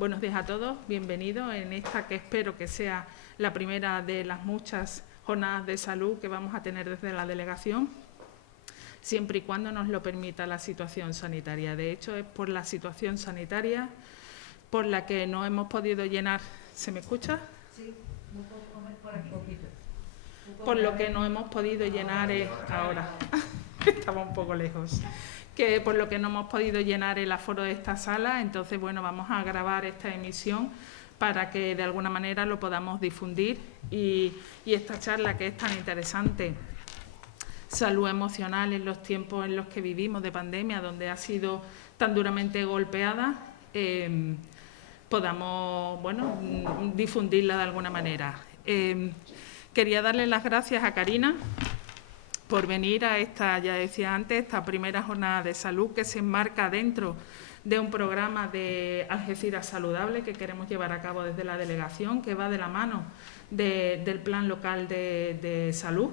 Buenos días a todos, bienvenidos en esta que espero que sea la primera de las muchas jornadas de salud que vamos a tener desde la delegación, siempre y cuando nos lo permita la situación sanitaria. De hecho, es por la situación sanitaria por la que no hemos podido llenar. ¿Se me escucha? Sí, por aquí. Poquito. Por lo que no hemos podido llenar ahora. Estaba un poco lejos. Que por lo que no hemos podido llenar el aforo de esta sala, entonces, bueno, vamos a grabar esta emisión para que de alguna manera lo podamos difundir y esta charla que es tan interesante, salud emocional en los tiempos en los que vivimos de pandemia, donde ha sido tan duramente golpeada, podamos, bueno, difundirla de alguna manera. Quería darle las gracias a Karina por venir a esta, ya decía antes, esta primera jornada de salud que se enmarca dentro de un programa de Algeciras Saludable que queremos llevar a cabo desde la delegación, que va de la mano del Plan Local de Salud.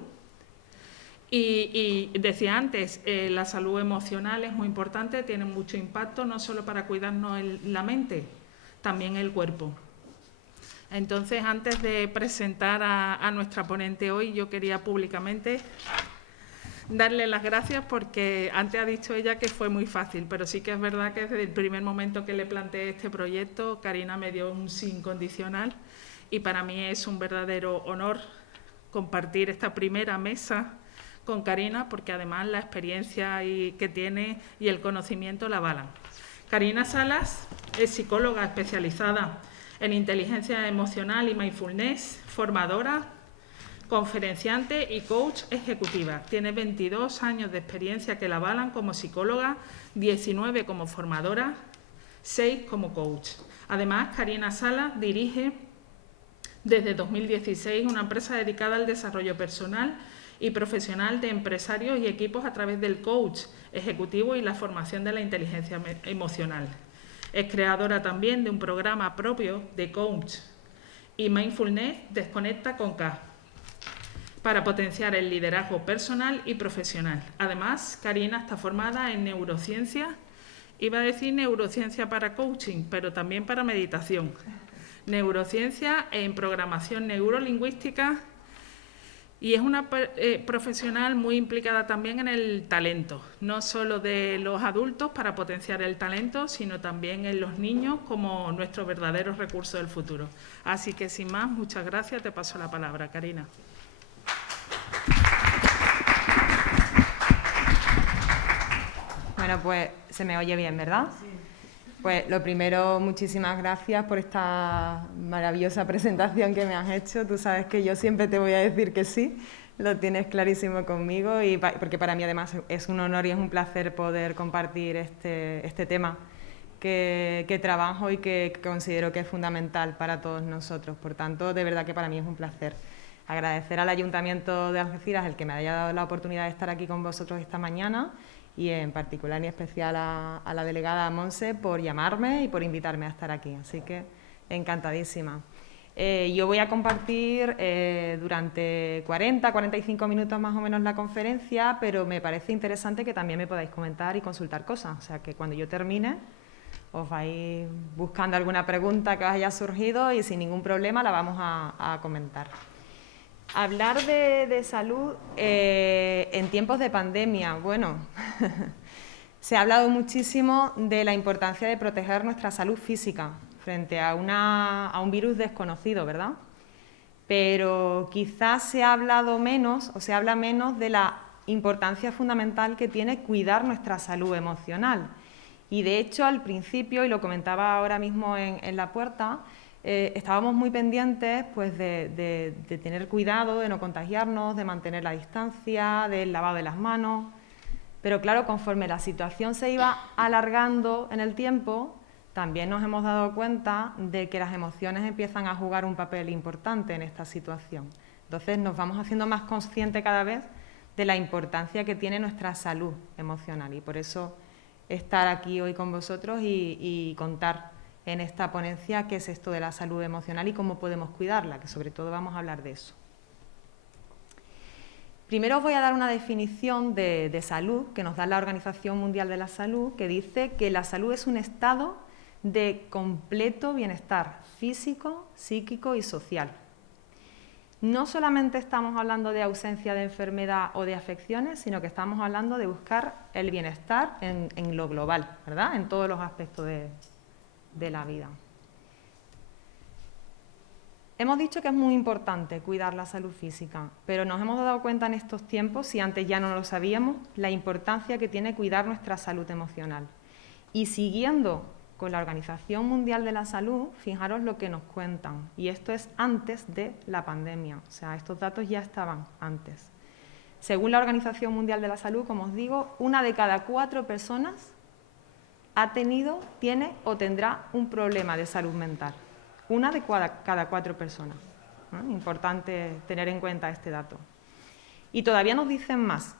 Y decía antes, la salud emocional es muy importante, tiene mucho impacto, no solo para cuidarnos la mente, también el cuerpo. Entonces, antes de presentar a nuestra ponente hoy, yo quería públicamente darle las gracias porque antes ha dicho ella que fue muy fácil, pero sí que es verdad que desde el primer momento que le planteé este proyecto, Karina me dio un sí incondicional y para mí es un verdadero honor compartir esta primera mesa con Karina porque además la experiencia que tiene y el conocimiento la avalan. Karina Salas es psicóloga especializada en inteligencia emocional y mindfulness, formadora, conferenciante y coach ejecutiva. Tiene 22 años de experiencia que la avalan como psicóloga, 19 como formadora, 6 como coach. Además, Karina Salas dirige desde 2016 una empresa dedicada al desarrollo personal y profesional de empresarios y equipos a través del coach ejecutivo y la formación de la inteligencia emocional. Es creadora también de un programa propio de coach y mindfulness Desconecta con K, para potenciar el liderazgo personal y profesional. Además, Karina está formada en neurociencia, iba a decir neurociencia para coaching, pero también para meditación. Neurociencia en programación neurolingüística y es una profesional muy implicada también en el talento, no solo de los adultos para potenciar el talento, sino también en los niños como nuestro verdadero recurso del futuro. Así que, sin más, muchas gracias. Te paso la palabra, Karina. Bueno, pues se me oye bien, ¿verdad? Sí. Pues lo primero, muchísimas gracias por esta maravillosa presentación que me has hecho. Tú sabes que yo siempre te voy a decir que sí, lo tienes clarísimo conmigo, y porque para mí además es un honor y es un placer poder compartir este tema que trabajo y que considero que es fundamental para todos nosotros. Por tanto, de verdad que para mí es un placer. Agradecer al Ayuntamiento de Algeciras el que me haya dado la oportunidad de estar aquí con vosotros esta mañana, y en particular y especial a la delegada Monse por llamarme y por invitarme a estar aquí. Así que encantadísima. Yo voy a compartir durante 40-45 minutos más o menos la conferencia, pero me parece interesante que también me podáis comentar y consultar cosas. O sea, que cuando yo termine os vais buscando alguna pregunta que os haya surgido y sin ningún problema la vamos a comentar. Hablar de salud en tiempos de pandemia, bueno, se ha hablado muchísimo de la importancia de proteger nuestra salud física frente a un virus desconocido, ¿verdad? Pero quizás se ha hablado menos o se habla menos de la importancia fundamental que tiene cuidar nuestra salud emocional. Y de hecho, al principio, y lo comentaba ahora mismo en la puerta, estábamos muy pendientes pues, de tener cuidado, de no contagiarnos, de mantener la distancia, del lavado de las manos. Pero claro, conforme la situación se iba alargando en el tiempo, también nos hemos dado cuenta de que las emociones empiezan a jugar un papel importante en esta situación. Entonces nos vamos haciendo más conscientes cada vez de la importancia que tiene nuestra salud emocional, y por eso estar aquí hoy con vosotros y contar en esta ponencia qué es esto de la salud emocional y cómo podemos cuidarla, que sobre todo vamos a hablar de eso. Primero os voy a dar una definición de salud que nos da la Organización Mundial de la Salud, que dice que la salud es un estado de completo bienestar físico, psíquico y social. No solamente estamos hablando de ausencia de enfermedad o de afecciones, sino que estamos hablando de buscar el bienestar en lo global, ¿verdad? En todos los aspectos de la vida. Hemos dicho que es muy importante cuidar la salud física, pero nos hemos dado cuenta en estos tiempos, si antes ya no lo sabíamos, la importancia que tiene cuidar nuestra salud emocional. Y siguiendo con la Organización Mundial de la Salud, fijaros lo que nos cuentan, y esto es antes de la pandemia, o sea, estos datos ya estaban antes. Según la Organización Mundial de la Salud, como os digo, 1 de cada 4 personas ha tenido, tiene o tendrá un problema de salud mental. 1 de cada 4 personas. Importante tener en cuenta este dato. Y todavía nos dicen más.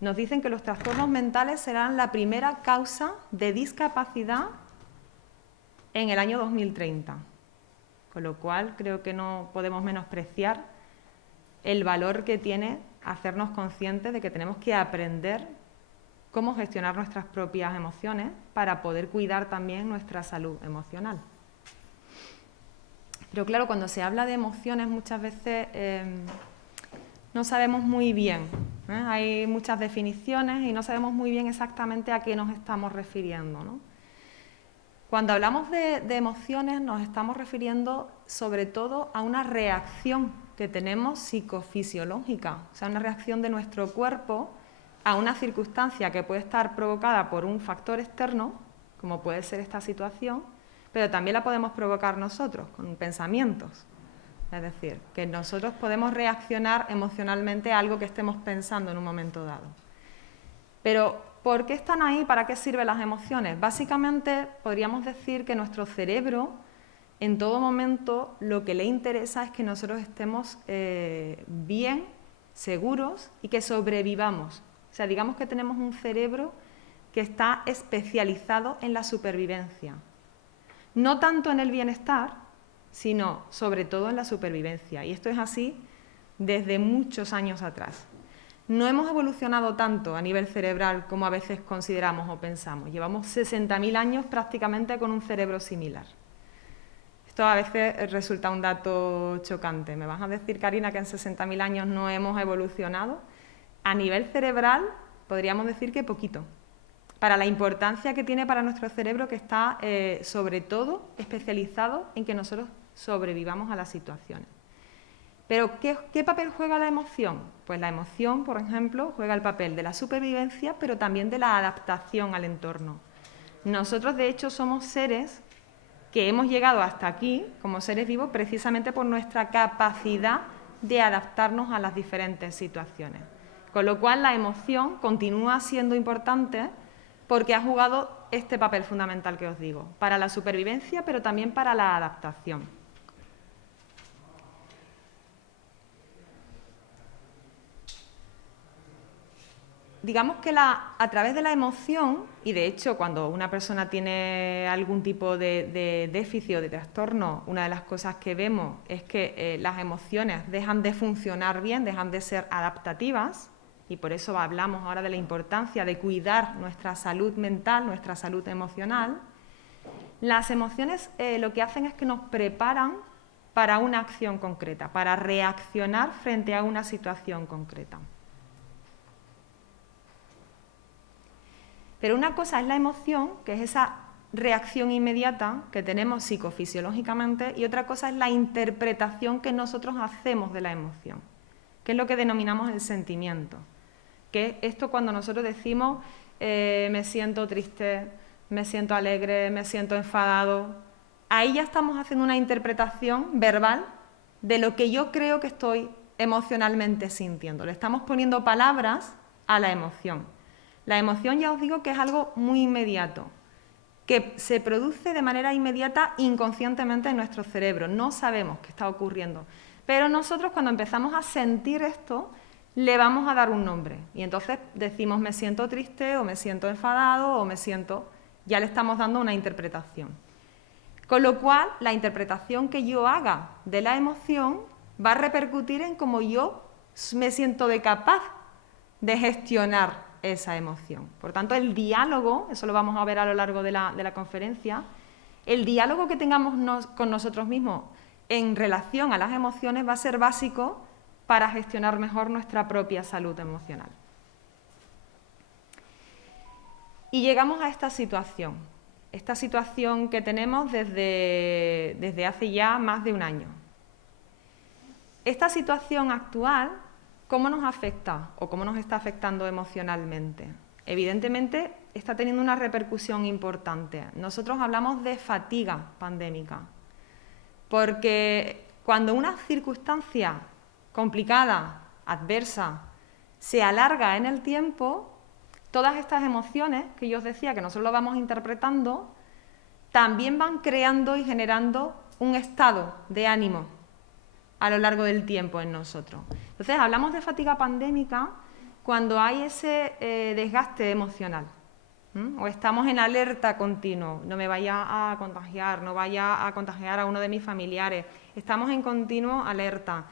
Nos dicen que los trastornos mentales serán la primera causa de discapacidad en el año 2030. Con lo cual creo que no podemos menospreciar el valor que tiene hacernos conscientes de que tenemos que aprender cómo gestionar nuestras propias emociones para poder cuidar también nuestra salud emocional. Pero claro, cuando se habla de emociones muchas veces no sabemos muy bien. Hay muchas definiciones y no sabemos muy bien exactamente a qué nos estamos refiriendo, ¿no? Cuando hablamos de emociones nos estamos refiriendo sobre todo a una reacción que tenemos psicofisiológica, o sea, una reacción de nuestro cuerpo a una circunstancia que puede estar provocada por un factor externo, como puede ser esta situación, pero también la podemos provocar nosotros, con pensamientos. Es decir, que nosotros podemos reaccionar emocionalmente a algo que estemos pensando en un momento dado. Pero, ¿por qué están ahí? ¿Para qué sirven las emociones? Básicamente, podríamos decir que nuestro cerebro, en todo momento, lo que le interesa es que nosotros estemos bien, seguros y que sobrevivamos. O sea, digamos que tenemos un cerebro que está especializado en la supervivencia. No tanto en el bienestar, sino sobre todo en la supervivencia. Y esto es así desde muchos años atrás. No hemos evolucionado tanto a nivel cerebral como a veces consideramos o pensamos. Llevamos 60.000 años prácticamente con un cerebro similar. Esto a veces resulta un dato chocante. ¿Me vas a decir, Karina, que en 60.000 años no hemos evolucionado? A nivel cerebral podríamos decir que poquito. Para la importancia que tiene para nuestro cerebro, que está sobre todo especializado en que nosotros sobrevivamos a las situaciones. Pero ¿qué papel juega la emoción? Pues la emoción, por ejemplo, juega el papel de la supervivencia, pero también de la adaptación al entorno. Nosotros, de hecho, somos seres que hemos llegado hasta aquí, como seres vivos, precisamente por nuestra capacidad de adaptarnos a las diferentes situaciones. Con lo cual, la emoción continúa siendo importante porque ha jugado este papel fundamental que os digo, para la supervivencia, pero también para la adaptación. Digamos que a través de la emoción, y de hecho cuando una persona tiene algún tipo de déficit o de trastorno, una de las cosas que vemos es que las emociones dejan de funcionar bien, dejan de ser adaptativas, y por eso hablamos ahora de la importancia de cuidar nuestra salud mental, nuestra salud emocional. Las emociones lo que hacen es que nos preparan para una acción concreta, para reaccionar frente a una situación concreta. Pero una cosa es la emoción, que es esa reacción inmediata que tenemos psicofisiológicamente, y otra cosa es la interpretación que nosotros hacemos de la emoción, que es lo que denominamos el sentimiento. Que esto cuando nosotros decimos me siento triste, me siento alegre, me siento enfadado, ahí ya estamos haciendo una interpretación verbal de lo que yo creo que estoy emocionalmente sintiendo. Le estamos poniendo palabras a la emoción. La emoción, ya os digo, que es algo muy inmediato, que se produce de manera inmediata inconscientemente en nuestro cerebro. No sabemos qué está ocurriendo. Pero nosotros cuando empezamos a sentir esto, le vamos a dar un nombre. Y entonces decimos me siento triste, o me siento enfadado, o me siento... Ya le estamos dando una interpretación. Con lo cual, la interpretación que yo haga de la emoción va a repercutir en cómo yo me siento capaz de gestionar esa emoción. Por tanto, el diálogo, eso lo vamos a ver a lo largo de la conferencia, el diálogo que tengamos con nosotros mismos en relación a las emociones va a ser básico para gestionar mejor nuestra propia salud emocional. Y llegamos a esta situación que tenemos desde hace ya más de un año. Esta situación actual, ¿cómo nos afecta o cómo nos está afectando emocionalmente? Evidentemente, está teniendo una repercusión importante. Nosotros hablamos de fatiga pandémica, porque cuando una circunstancia complicada, adversa, se alarga en el tiempo, todas estas emociones que yo os decía que nosotros lo vamos interpretando, también van creando y generando un estado de ánimo a lo largo del tiempo en nosotros. Entonces, hablamos de fatiga pandémica cuando hay ese desgaste emocional, o estamos en alerta continuo, no me vaya a contagiar, no vaya a contagiar a uno de mis familiares, estamos en continuo alerta.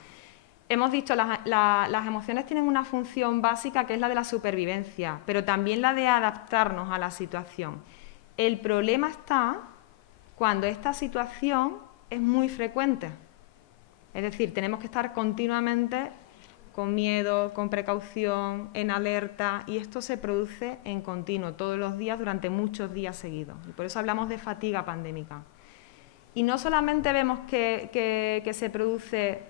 Hemos dicho, las emociones tienen una función básica que es la de la supervivencia, pero también la de adaptarnos a la situación. El problema está cuando esta situación es muy frecuente. Es decir, tenemos que estar continuamente con miedo, con precaución, en alerta, y esto se produce en continuo, todos los días, durante muchos días seguidos. Y por eso hablamos de fatiga pandémica. Y no solamente vemos que se produce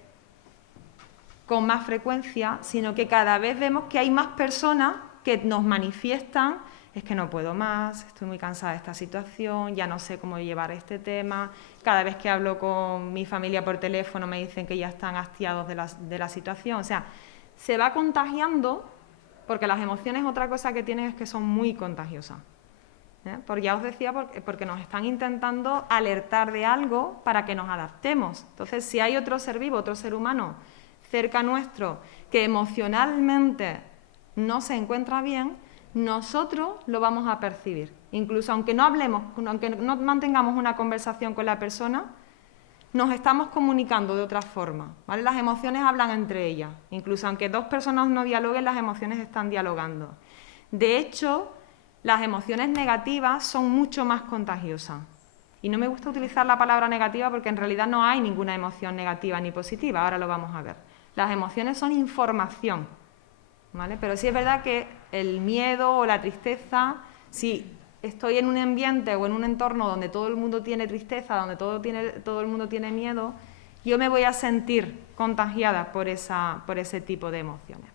con más frecuencia, sino que cada vez vemos que hay más personas que nos manifiestan: es que no puedo más, estoy muy cansada de esta situación, ya no sé cómo llevar este tema, cada vez que hablo con mi familia por teléfono me dicen que ya están hastiados de la situación. O sea, se va contagiando, porque las emociones, otra cosa que tienen es que son muy contagiosas. Porque ya os decía, porque nos están intentando alertar de algo para que nos adaptemos. Entonces, si hay otro ser vivo, otro ser humano cerca nuestro, que emocionalmente no se encuentra bien, nosotros lo vamos a percibir. Incluso aunque no hablemos, aunque no mantengamos una conversación con la persona, nos estamos comunicando de otra forma, ¿vale? Las emociones hablan entre ellas. Incluso aunque dos personas no dialoguen, las emociones están dialogando. De hecho, las emociones negativas son mucho más contagiosas. Y no me gusta utilizar la palabra negativa porque en realidad no hay ninguna emoción negativa ni positiva. Ahora lo vamos a ver. Las emociones son información, ¿vale? Pero sí es verdad que el miedo o la tristeza, si estoy en un ambiente o en un entorno donde todo el mundo tiene tristeza, donde todo el mundo tiene miedo, yo me voy a sentir contagiada por ese tipo de emociones.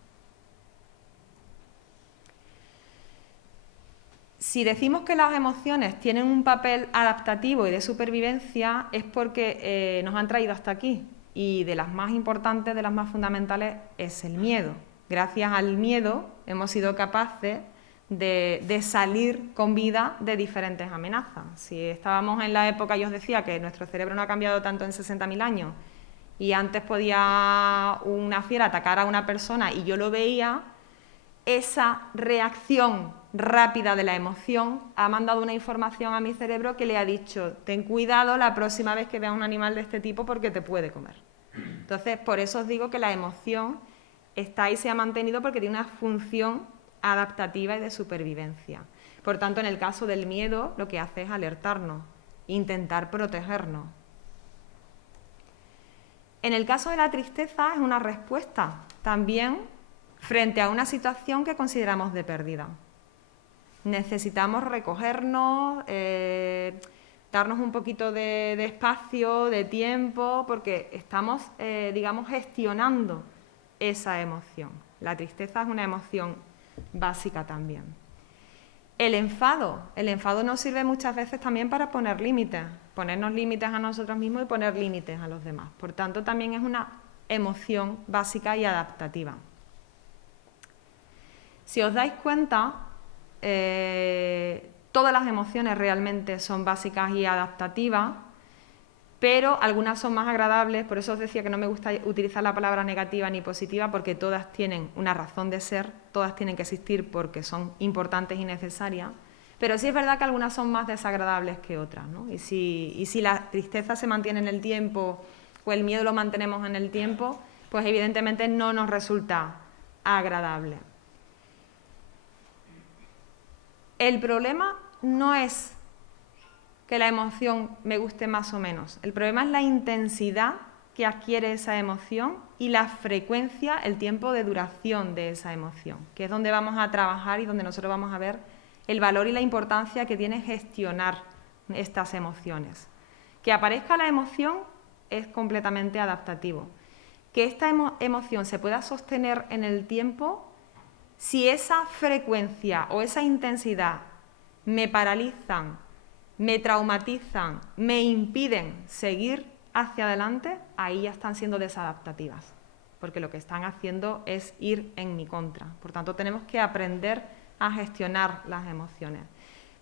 Si decimos que las emociones tienen un papel adaptativo y de supervivencia, es porque nos han traído hasta aquí. Y de las más importantes, de las más fundamentales, es el miedo. Gracias al miedo hemos sido capaces de salir con vida de diferentes amenazas. Si estábamos en la época, yo os decía que nuestro cerebro no ha cambiado tanto en 60.000 años, y antes podía una fiera atacar a una persona y yo lo veía, esa reacción rápida de la emoción ha mandado una información a mi cerebro que le ha dicho: ten cuidado la próxima vez que veas un animal de este tipo porque te puede comer. Entonces, por eso os digo que la emoción está ahí, se ha mantenido porque tiene una función adaptativa y de supervivencia. Por tanto, en el caso del miedo, lo que hace es alertarnos, intentar protegernos. En el caso de la tristeza, es una respuesta también frente a una situación que consideramos de pérdida. Necesitamos recogernos, darnos un poquito de espacio, de tiempo, porque estamos, digamos, gestionando esa emoción. La tristeza es una emoción básica también. El enfado nos sirve muchas veces también para poner límites, ponernos límites a nosotros mismos y poner límites a los demás. Por tanto, también es una emoción básica y adaptativa. Si os dais cuenta, todas las emociones realmente son básicas y adaptativas, pero algunas son más agradables. Por eso os decía que no me gusta utilizar la palabra negativa ni positiva, porque todas tienen una razón de ser, todas tienen que existir porque son importantes y necesarias, pero sí es verdad que algunas son más desagradables que otras, ¿no? Y si la tristeza se mantiene en el tiempo o el miedo lo mantenemos en el tiempo, pues evidentemente no nos resulta agradable. El problema no es que la emoción me guste más o menos. El problema es la intensidad que adquiere esa emoción y la frecuencia, el tiempo de duración de esa emoción, que es donde vamos a trabajar y donde nosotros vamos a ver el valor y la importancia que tiene gestionar estas emociones. Que aparezca la emoción es completamente adaptativo. Que esta emoción se pueda sostener en el tiempo, si esa frecuencia o esa intensidad me paralizan, me traumatizan, me impiden seguir hacia adelante, ahí ya están siendo desadaptativas, porque lo que están haciendo es ir en mi contra. Por tanto, tenemos que aprender a gestionar las emociones.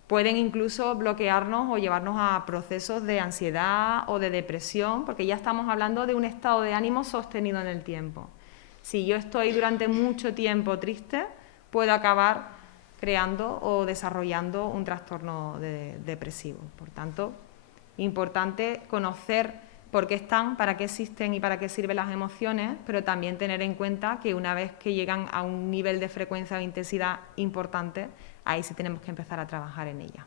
Pueden incluso bloquearnos o llevarnos a procesos de ansiedad o de depresión, porque ya estamos hablando de un estado de ánimo sostenido en el tiempo. Si yo estoy durante mucho tiempo triste, puedo acabar creando o desarrollando un trastorno depresivo. Por tanto, importante conocer por qué están, para qué existen y para qué sirven las emociones, pero también tener en cuenta que una vez que llegan a un nivel de frecuencia o intensidad importante, ahí sí tenemos que empezar a trabajar en ella.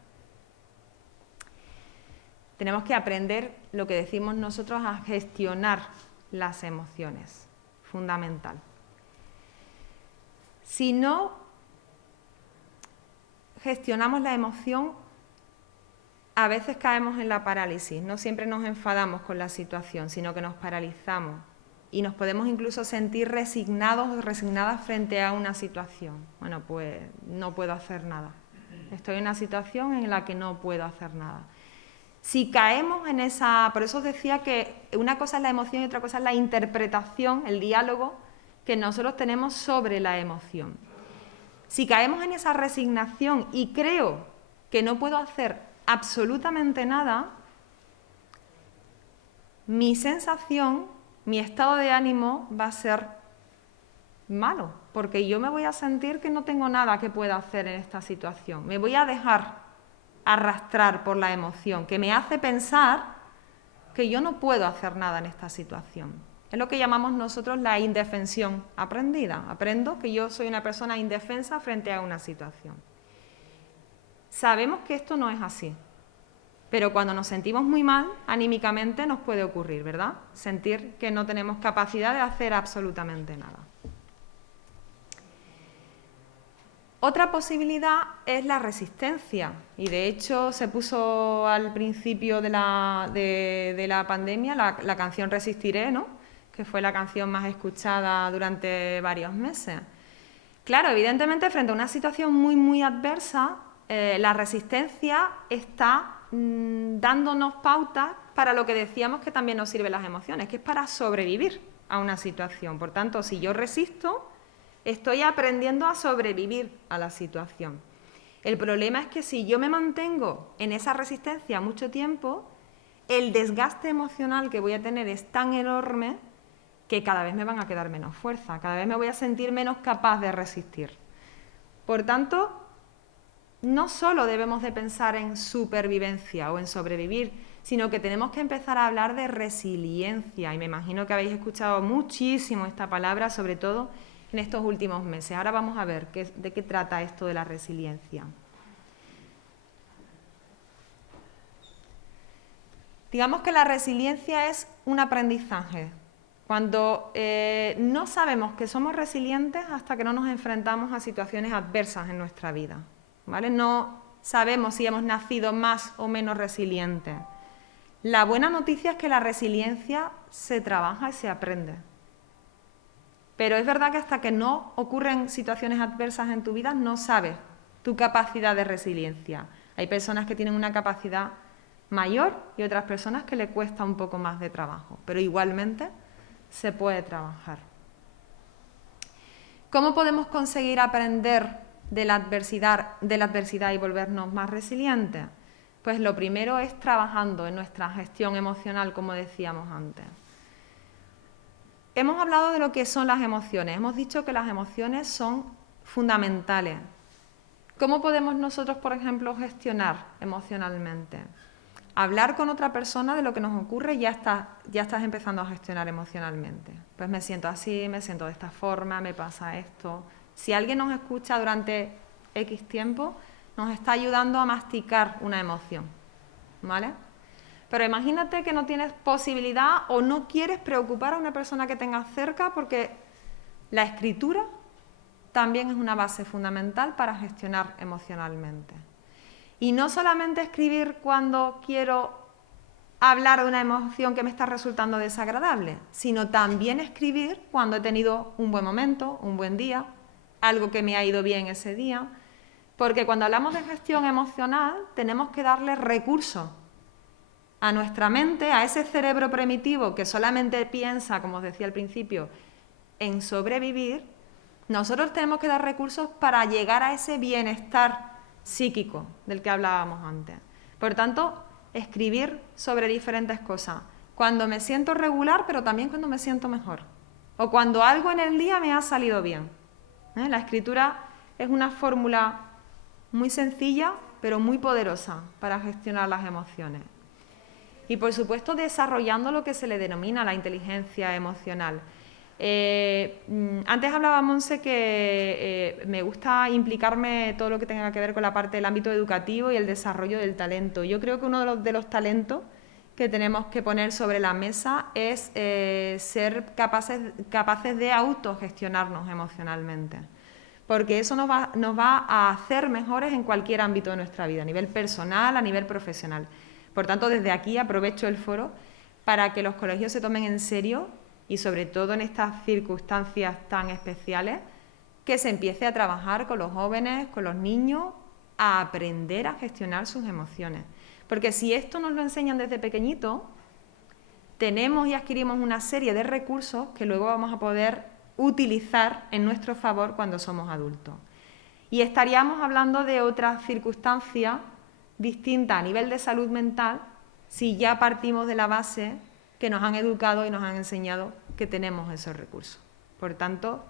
Tenemos que aprender, lo que decimos nosotros, a gestionar las emociones, fundamental. Si no gestionamos la emoción, a veces caemos en la parálisis, no siempre nos enfadamos con la situación, sino que nos paralizamos y nos podemos incluso sentir resignados o resignadas frente a una situación. Bueno, pues no puedo hacer nada. Estoy en una situación en la que no puedo hacer nada. Si caemos en esa... Por eso os decía que una cosa es la emoción y otra cosa es la interpretación, el diálogo que nosotros tenemos sobre la emoción. Si caemos en esa resignación y creo que no puedo hacer absolutamente nada, mi sensación, mi estado de ánimo va a ser malo, porque yo me voy a sentir que no tengo nada que pueda hacer en esta situación. Me voy a dejar arrastrar por la emoción, que me hace pensar que yo no puedo hacer nada en esta situación. Es lo que llamamos nosotros la indefensión aprendida. Aprendo que yo soy una persona indefensa frente a una situación. Sabemos que esto no es así, pero cuando nos sentimos muy mal, anímicamente nos puede ocurrir, ¿verdad? Sentir que no tenemos capacidad de hacer absolutamente nada. Otra posibilidad es la resistencia, y de hecho se puso al principio de la pandemia la canción Resistiré, ¿no?, que fue la canción más escuchada durante varios meses. Claro, evidentemente frente a una situación muy, muy adversa, la resistencia está dándonos pautas para lo que decíamos que también nos sirven las emociones, que es para sobrevivir a una situación. Por tanto, si yo resisto, estoy aprendiendo a sobrevivir a la situación. El problema es que si yo me mantengo en esa resistencia mucho tiempo, el desgaste emocional que voy a tener es tan enorme que cada vez me van a quedar menos fuerza, cada vez me voy a sentir menos capaz de resistir. Por tanto, no solo debemos de pensar en supervivencia o en sobrevivir, sino que tenemos que empezar a hablar de resiliencia. Y me imagino que habéis escuchado muchísimo esta palabra, sobre todo en estos últimos meses. Ahora vamos a ver de qué trata esto de la resiliencia. Digamos que la resiliencia es un aprendizaje. Cuando no sabemos que somos resilientes hasta que no nos enfrentamos a situaciones adversas en nuestra vida, ¿vale? No sabemos si hemos nacido más o menos resilientes. La buena noticia es que la resiliencia se trabaja y se aprende. Pero es verdad que hasta que no ocurren situaciones adversas en tu vida, no sabes tu capacidad de resiliencia. Hay personas que tienen una capacidad mayor y otras personas que le cuesta un poco más de trabajo, pero igualmente se puede trabajar. ¿Cómo podemos conseguir aprender de la adversidad y volvernos más resilientes? Pues lo primero es trabajando en nuestra gestión emocional, como decíamos antes. Hemos hablado de lo que son las emociones, hemos dicho que las emociones son fundamentales. ¿Cómo podemos nosotros, por ejemplo, gestionar emocionalmente? Hablar con otra persona de lo que nos ocurre, ya estás empezando a gestionar emocionalmente. Pues me siento así, me siento de esta forma, me pasa esto. Si alguien nos escucha durante X tiempo, nos está ayudando a masticar una emoción, ¿vale? Pero imagínate que no tienes posibilidad o no quieres preocupar a una persona que tengas cerca, porque la escritura también es una base fundamental para gestionar emocionalmente. Y no solamente escribir cuando quiero hablar de una emoción que me está resultando desagradable, sino también escribir cuando he tenido un buen momento, un buen día, algo que me ha ido bien ese día, porque cuando hablamos de gestión emocional tenemos que darle recursos a nuestra mente, a ese cerebro primitivo que solamente piensa, como os decía al principio, en sobrevivir. Nosotros tenemos que dar recursos para llegar a ese bienestar psíquico del que hablábamos antes. Por tanto, escribir sobre diferentes cosas. Cuando me siento regular, pero también cuando me siento mejor. O cuando algo en el día me ha salido bien. La escritura es una fórmula muy sencilla, pero muy poderosa para gestionar las emociones. Y, por supuesto, desarrollando lo que se le denomina la inteligencia emocional. Antes hablaba Monse que me gusta implicarme todo lo que tenga que ver con la parte del ámbito educativo y el desarrollo del talento. Yo creo que uno de los talentos que tenemos que poner sobre la mesa es ser capaces de autogestionarnos emocionalmente, porque eso nos va a hacer mejores en cualquier ámbito de nuestra vida, a nivel personal, a nivel profesional. Por tanto, desde aquí aprovecho el foro para que los colegios se tomen en serio, y sobre todo en estas circunstancias tan especiales, que se empiece a trabajar con los jóvenes, con los niños, a aprender a gestionar sus emociones. Porque si esto nos lo enseñan desde pequeñito, tenemos y adquirimos una serie de recursos que luego vamos a poder utilizar en nuestro favor cuando somos adultos. Y estaríamos hablando de otras circunstancias distintas a nivel de salud mental si ya partimos de la base que nos han educado y nos han enseñado que tenemos esos recursos. Por tanto,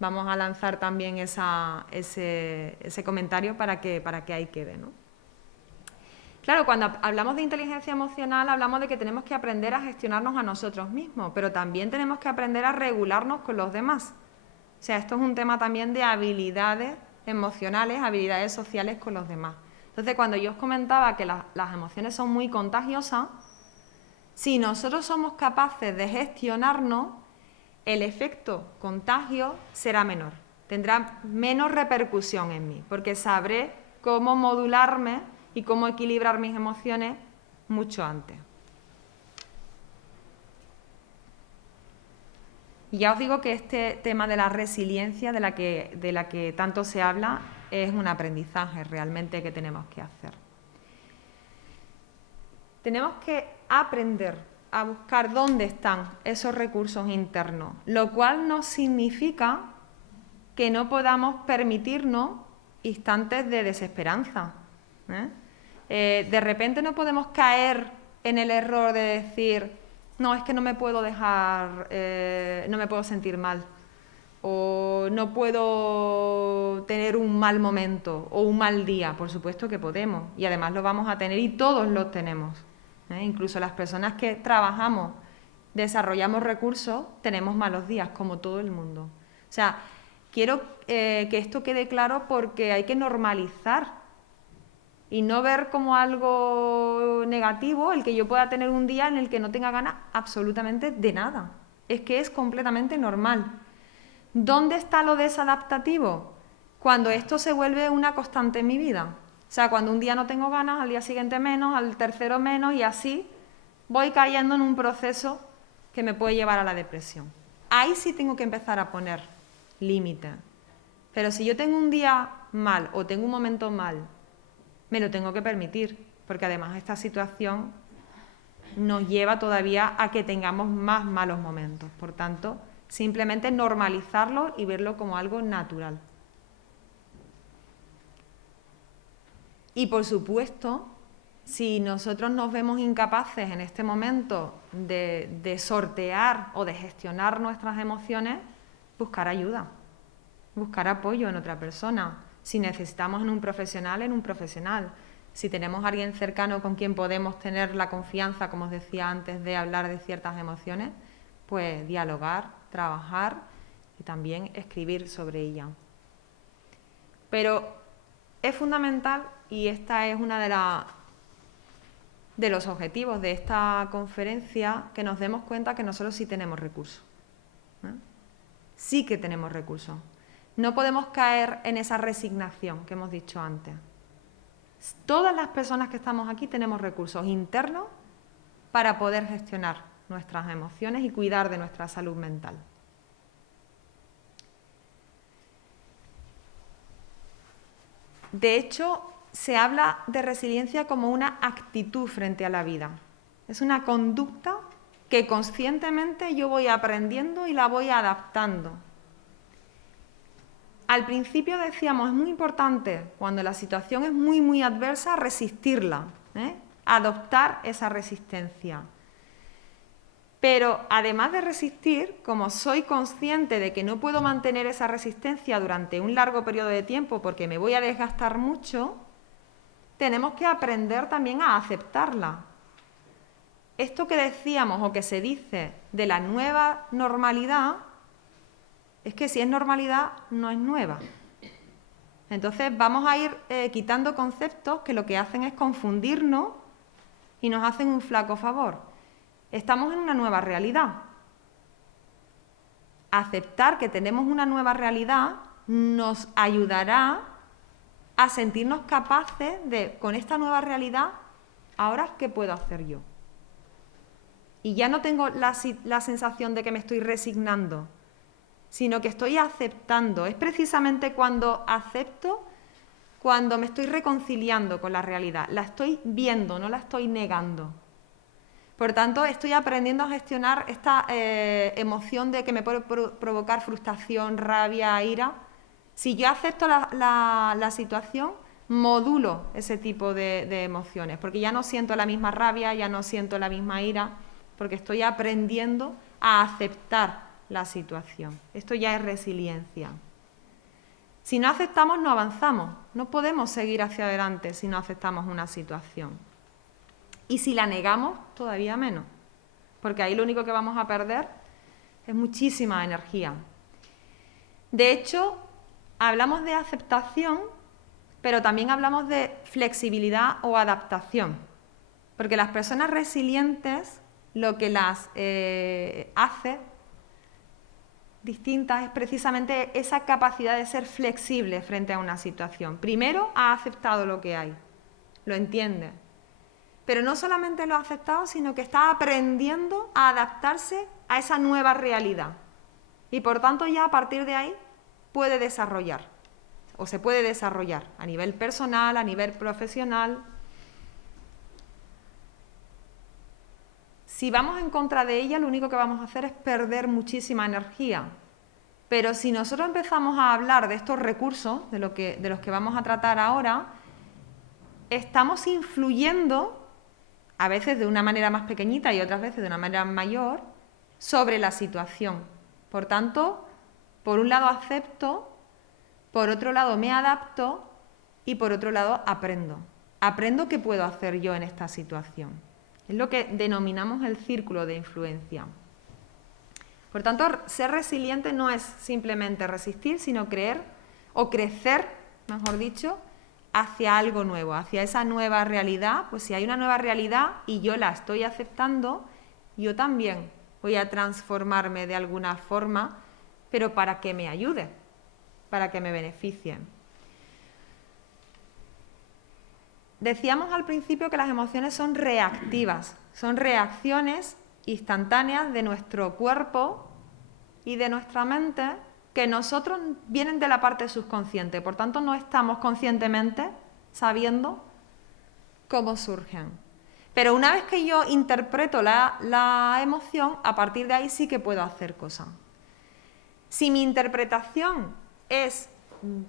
vamos a lanzar también ese comentario para que ahí quede, ¿no? Claro, cuando hablamos de inteligencia emocional hablamos de que tenemos que aprender a gestionarnos a nosotros mismos, pero también tenemos que aprender a regularnos con los demás. O sea, esto es un tema también de habilidades emocionales, habilidades sociales con los demás. Entonces, cuando yo os comentaba que las emociones son muy contagiosas, si nosotros somos capaces de gestionarnos, el efecto contagio será menor, tendrá menos repercusión en mí, porque sabré cómo modularme y cómo equilibrar mis emociones mucho antes. Y ya os digo que este tema de la resiliencia de la que tanto se habla es un aprendizaje realmente que tenemos que hacer. Tenemos que aprender a buscar dónde están esos recursos internos, lo cual no significa que no podamos permitirnos instantes de desesperanza. De repente no podemos caer en el error de decir, no, es que no me puedo dejar, no me puedo sentir mal, o no puedo tener un mal momento o un mal día. Por supuesto que podemos, y además lo vamos a tener y todos los tenemos. Incluso las personas que trabajamos, desarrollamos recursos, tenemos malos días, como todo el mundo. O sea, quiero que esto quede claro porque hay que normalizar y no ver como algo negativo el que yo pueda tener un día en el que no tenga ganas absolutamente de nada. Es que es completamente normal. ¿Dónde está lo desadaptativo? Cuando esto se vuelve una constante en mi vida. O sea, cuando un día no tengo ganas, al día siguiente menos, al tercero menos, y así voy cayendo en un proceso que me puede llevar a la depresión. Ahí sí tengo que empezar a poner límites. Pero si yo tengo un día mal o tengo un momento mal, me lo tengo que permitir, porque además esta situación nos lleva todavía a que tengamos más malos momentos. Por tanto, simplemente normalizarlo y verlo como algo natural. Y por supuesto, si nosotros nos vemos incapaces en este momento de sortear o de gestionar nuestras emociones, buscar ayuda, buscar apoyo en otra persona. Si necesitamos en un profesional. Si tenemos a alguien cercano con quien podemos tener la confianza, como os decía antes, de hablar de ciertas emociones, pues dialogar, trabajar y también escribir sobre ella. Pero es fundamental, y esta es una de los objetivos de esta conferencia que nos demos cuenta que nosotros sí tenemos recursos. Sí que tenemos recursos. No podemos caer en esa resignación que hemos dicho antes. Todas las personas que estamos aquí tenemos recursos internos para poder gestionar nuestras emociones y cuidar de nuestra salud mental. De hecho, se habla de resiliencia como una actitud frente a la vida. Es una conducta que conscientemente yo voy aprendiendo y la voy adaptando. Al principio decíamos, es muy importante, cuando la situación es muy, muy adversa, resistirla, adoptar esa resistencia. Pero además de resistir, como soy consciente de que no puedo mantener esa resistencia durante un largo periodo de tiempo porque me voy a desgastar mucho, tenemos que aprender también a aceptarla. Esto que decíamos o que se dice de la nueva normalidad, es que si es normalidad, no es nueva. Entonces vamos a ir quitando conceptos que lo que hacen es confundirnos y nos hacen un flaco favor. Estamos en una nueva realidad. Aceptar que tenemos una nueva realidad nos ayudará a sentirnos capaces de, con esta nueva realidad, ahora, ¿qué puedo hacer yo? Y ya no tengo la sensación de que me estoy resignando, sino que estoy aceptando. Es precisamente cuando acepto, cuando me estoy reconciliando con la realidad. La estoy viendo, no la estoy negando. Por tanto, estoy aprendiendo a gestionar esta emoción de que me puede provocar frustración, rabia, ira. Si yo acepto la situación, modulo ese tipo de emociones, porque ya no siento la misma rabia, ya no siento la misma ira, porque estoy aprendiendo a aceptar la situación. Esto ya es resiliencia. Si no aceptamos, no avanzamos. No podemos seguir hacia adelante si no aceptamos una situación. Y si la negamos, todavía menos, porque ahí lo único que vamos a perder es muchísima energía. De hecho, hablamos de aceptación, pero también hablamos de flexibilidad o adaptación, porque las personas resilientes lo que las hace distintas es precisamente esa capacidad de ser flexible frente a una situación. Primero, ha aceptado lo que hay, lo entiende. Pero no solamente lo ha aceptado, sino que está aprendiendo a adaptarse a esa nueva realidad. Y por tanto ya a partir de ahí puede desarrollar, o se puede desarrollar a nivel personal, a nivel profesional. Si vamos en contra de ella, lo único que vamos a hacer es perder muchísima energía. Pero si nosotros empezamos a hablar de estos recursos, de los que vamos a tratar ahora, estamos influyendo, a veces de una manera más pequeñita y otras veces de una manera mayor, sobre la situación. Por tanto, por un lado acepto, por otro lado me adapto y por otro lado aprendo. Aprendo qué puedo hacer yo en esta situación. Es lo que denominamos el círculo de influencia. Por tanto, ser resiliente no es simplemente resistir, sino creer o crecer, mejor dicho, hacia algo nuevo, hacia esa nueva realidad. Pues si hay una nueva realidad y yo la estoy aceptando, yo también voy a transformarme de alguna forma, pero para que me ayude, para que me beneficie. Decíamos al principio que las emociones son reactivas, son reacciones instantáneas de nuestro cuerpo y de nuestra mente que nosotros vienen de la parte subconsciente, por tanto no estamos conscientemente sabiendo cómo surgen. Pero una vez que yo interpreto la emoción, a partir de ahí sí que puedo hacer cosas. Si mi interpretación es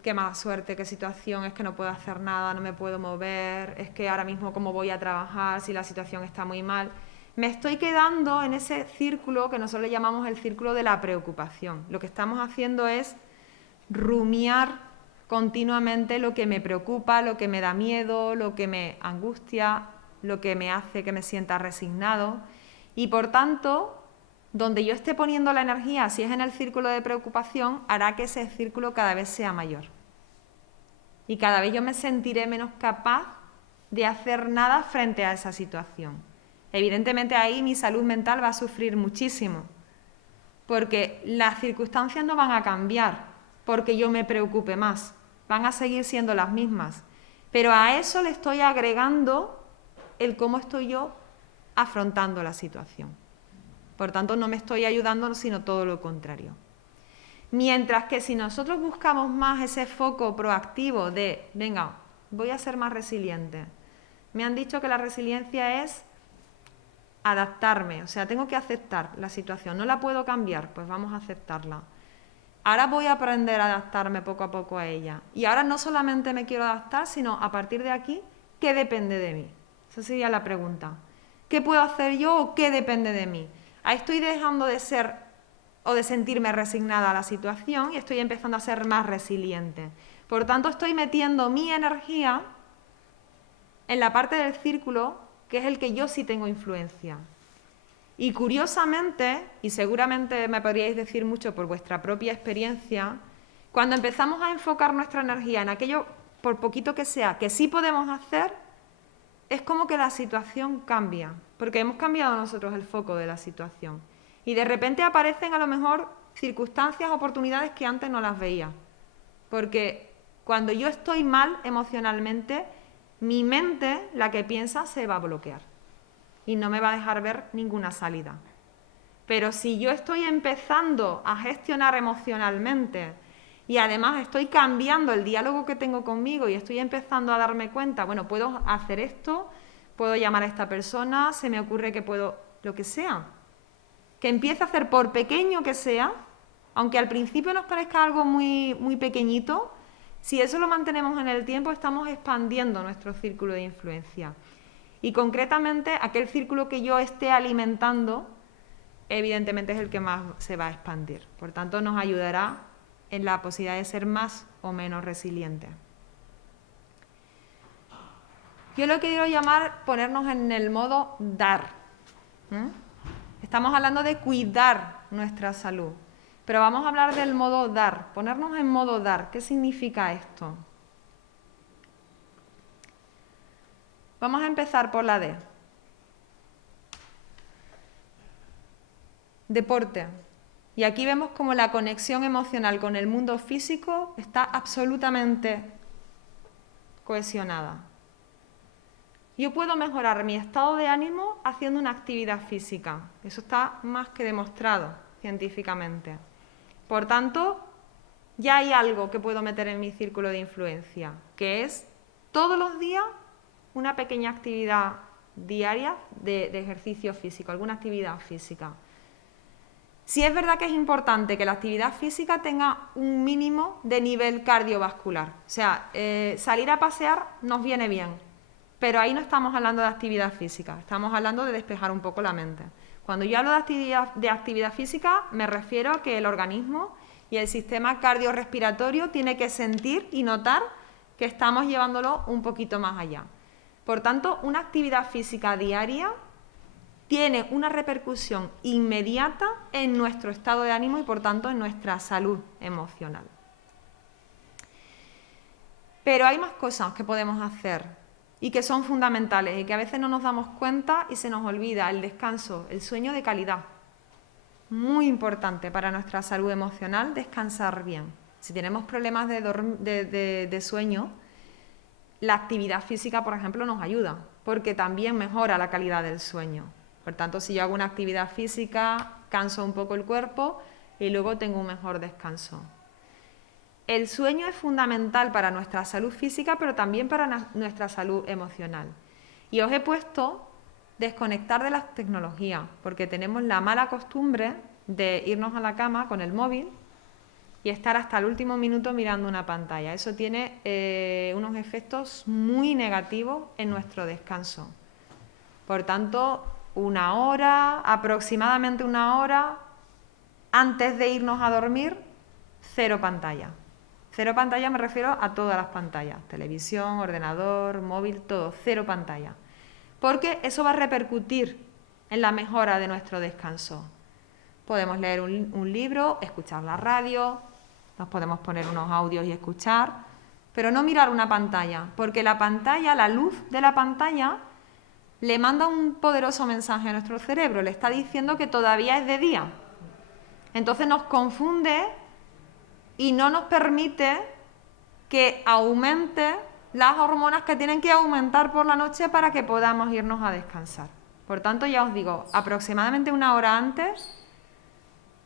qué mala suerte, qué situación, es que no puedo hacer nada, no me puedo mover, es que ahora mismo cómo voy a trabajar si la situación está muy mal, me estoy quedando en ese círculo que nosotros le llamamos el círculo de la preocupación. Lo que estamos haciendo es rumiar continuamente lo que me preocupa, lo que me da miedo, lo que me angustia, lo que me hace que me sienta resignado. Y por tanto, donde yo esté poniendo la energía, si es en el círculo de preocupación, hará que ese círculo cada vez sea mayor. Y cada vez yo me sentiré menos capaz de hacer nada frente a esa situación. Evidentemente ahí mi salud mental va a sufrir muchísimo, porque las circunstancias no van a cambiar porque yo me preocupe más, van a seguir siendo las mismas. Pero a eso le estoy agregando el cómo estoy yo afrontando la situación. Por tanto, no me estoy ayudando, sino todo lo contrario. Mientras que si nosotros buscamos más ese foco proactivo de, venga, voy a ser más resiliente. Me han dicho que la resiliencia es adaptarme, o sea, tengo que aceptar la situación, no la puedo cambiar, pues vamos a aceptarla. Ahora voy a aprender a adaptarme poco a poco a ella. Y ahora no solamente me quiero adaptar, sino a partir de aquí, ¿qué depende de mí? Esa sería la pregunta. ¿Qué puedo hacer yo o qué depende de mí? Ahí estoy dejando de ser o de sentirme resignada a la situación y estoy empezando a ser más resiliente. Por tanto, estoy metiendo mi energía en la parte del círculo que es el que yo sí tengo influencia. Y curiosamente, y seguramente me podríais decir mucho por vuestra propia experiencia, cuando empezamos a enfocar nuestra energía en aquello, por poquito que sea, que sí podemos hacer, es como que la situación cambia, porque hemos cambiado nosotros el foco de la situación. Y de repente aparecen a lo mejor circunstancias, oportunidades que antes no las veía. Porque cuando yo estoy mal emocionalmente, mi mente, la que piensa, se va a bloquear y no me va a dejar ver ninguna salida. Pero si yo estoy empezando a gestionar emocionalmente y además estoy cambiando el diálogo que tengo conmigo y estoy empezando a darme cuenta, bueno, puedo hacer esto, puedo llamar a esta persona, se me ocurre que puedo, lo que sea. Que empiece a hacer por pequeño que sea, aunque al principio nos parezca algo muy, muy pequeñito, si eso lo mantenemos en el tiempo, estamos expandiendo nuestro círculo de influencia. Y concretamente, aquel círculo que yo esté alimentando, evidentemente es el que más se va a expandir. Por tanto, nos ayudará en la posibilidad de ser más o menos resilientes. Yo lo quiero llamar ponernos en el modo dar. Estamos hablando de cuidar nuestra salud, pero vamos a hablar del modo dar, ponernos en modo dar. ¿Qué significa esto? Vamos a empezar por la D. Deporte. Y aquí vemos cómo la conexión emocional con el mundo físico está absolutamente cohesionada. Yo puedo mejorar mi estado de ánimo haciendo una actividad física. Eso está más que demostrado científicamente. Por tanto, ya hay algo que puedo meter en mi círculo de influencia, que es todos los días una pequeña actividad diaria de ejercicio físico, alguna actividad física. Sí es verdad que es importante que la actividad física tenga un mínimo de nivel cardiovascular. O sea, salir a pasear nos viene bien, pero ahí no estamos hablando de actividad física, estamos hablando de despejar un poco la mente. Cuando yo hablo de actividad física, me refiero a que el organismo y el sistema cardiorrespiratorio tiene que sentir y notar que estamos llevándolo un poquito más allá. Por tanto, una actividad física diaria tiene una repercusión inmediata en nuestro estado de ánimo y, por tanto, en nuestra salud emocional. Pero hay más cosas que podemos hacer y que son fundamentales y que a veces no nos damos cuenta y se nos olvida. El descanso, el sueño de calidad. Muy importante para nuestra salud emocional descansar bien. Si tenemos problemas de sueño, la actividad física, por ejemplo, nos ayuda, porque también mejora la calidad del sueño. Por tanto, si yo hago una actividad física, canso un poco el cuerpo y luego tengo un mejor descanso. El sueño es fundamental para nuestra salud física, pero también para nuestra salud emocional. Y os he puesto desconectar de las tecnologías, porque tenemos la mala costumbre de irnos a la cama con el móvil y estar hasta el último minuto mirando una pantalla. Eso tiene unos efectos muy negativos en nuestro descanso. Por tanto, aproximadamente una hora antes de irnos a dormir, cero pantalla. Cero pantalla me refiero a todas las pantallas, televisión, ordenador, móvil, todo, cero pantalla. Porque eso va a repercutir en la mejora de nuestro descanso. Podemos leer un libro, escuchar la radio, nos podemos poner unos audios y escuchar, pero no mirar una pantalla, porque la pantalla, la luz de la pantalla, le manda un poderoso mensaje a nuestro cerebro, le está diciendo que todavía es de día. Entonces nos confunde y no nos permite que aumente las hormonas que tienen que aumentar por la noche para que podamos irnos a descansar. Por tanto, ya os digo, aproximadamente 1 hora antes,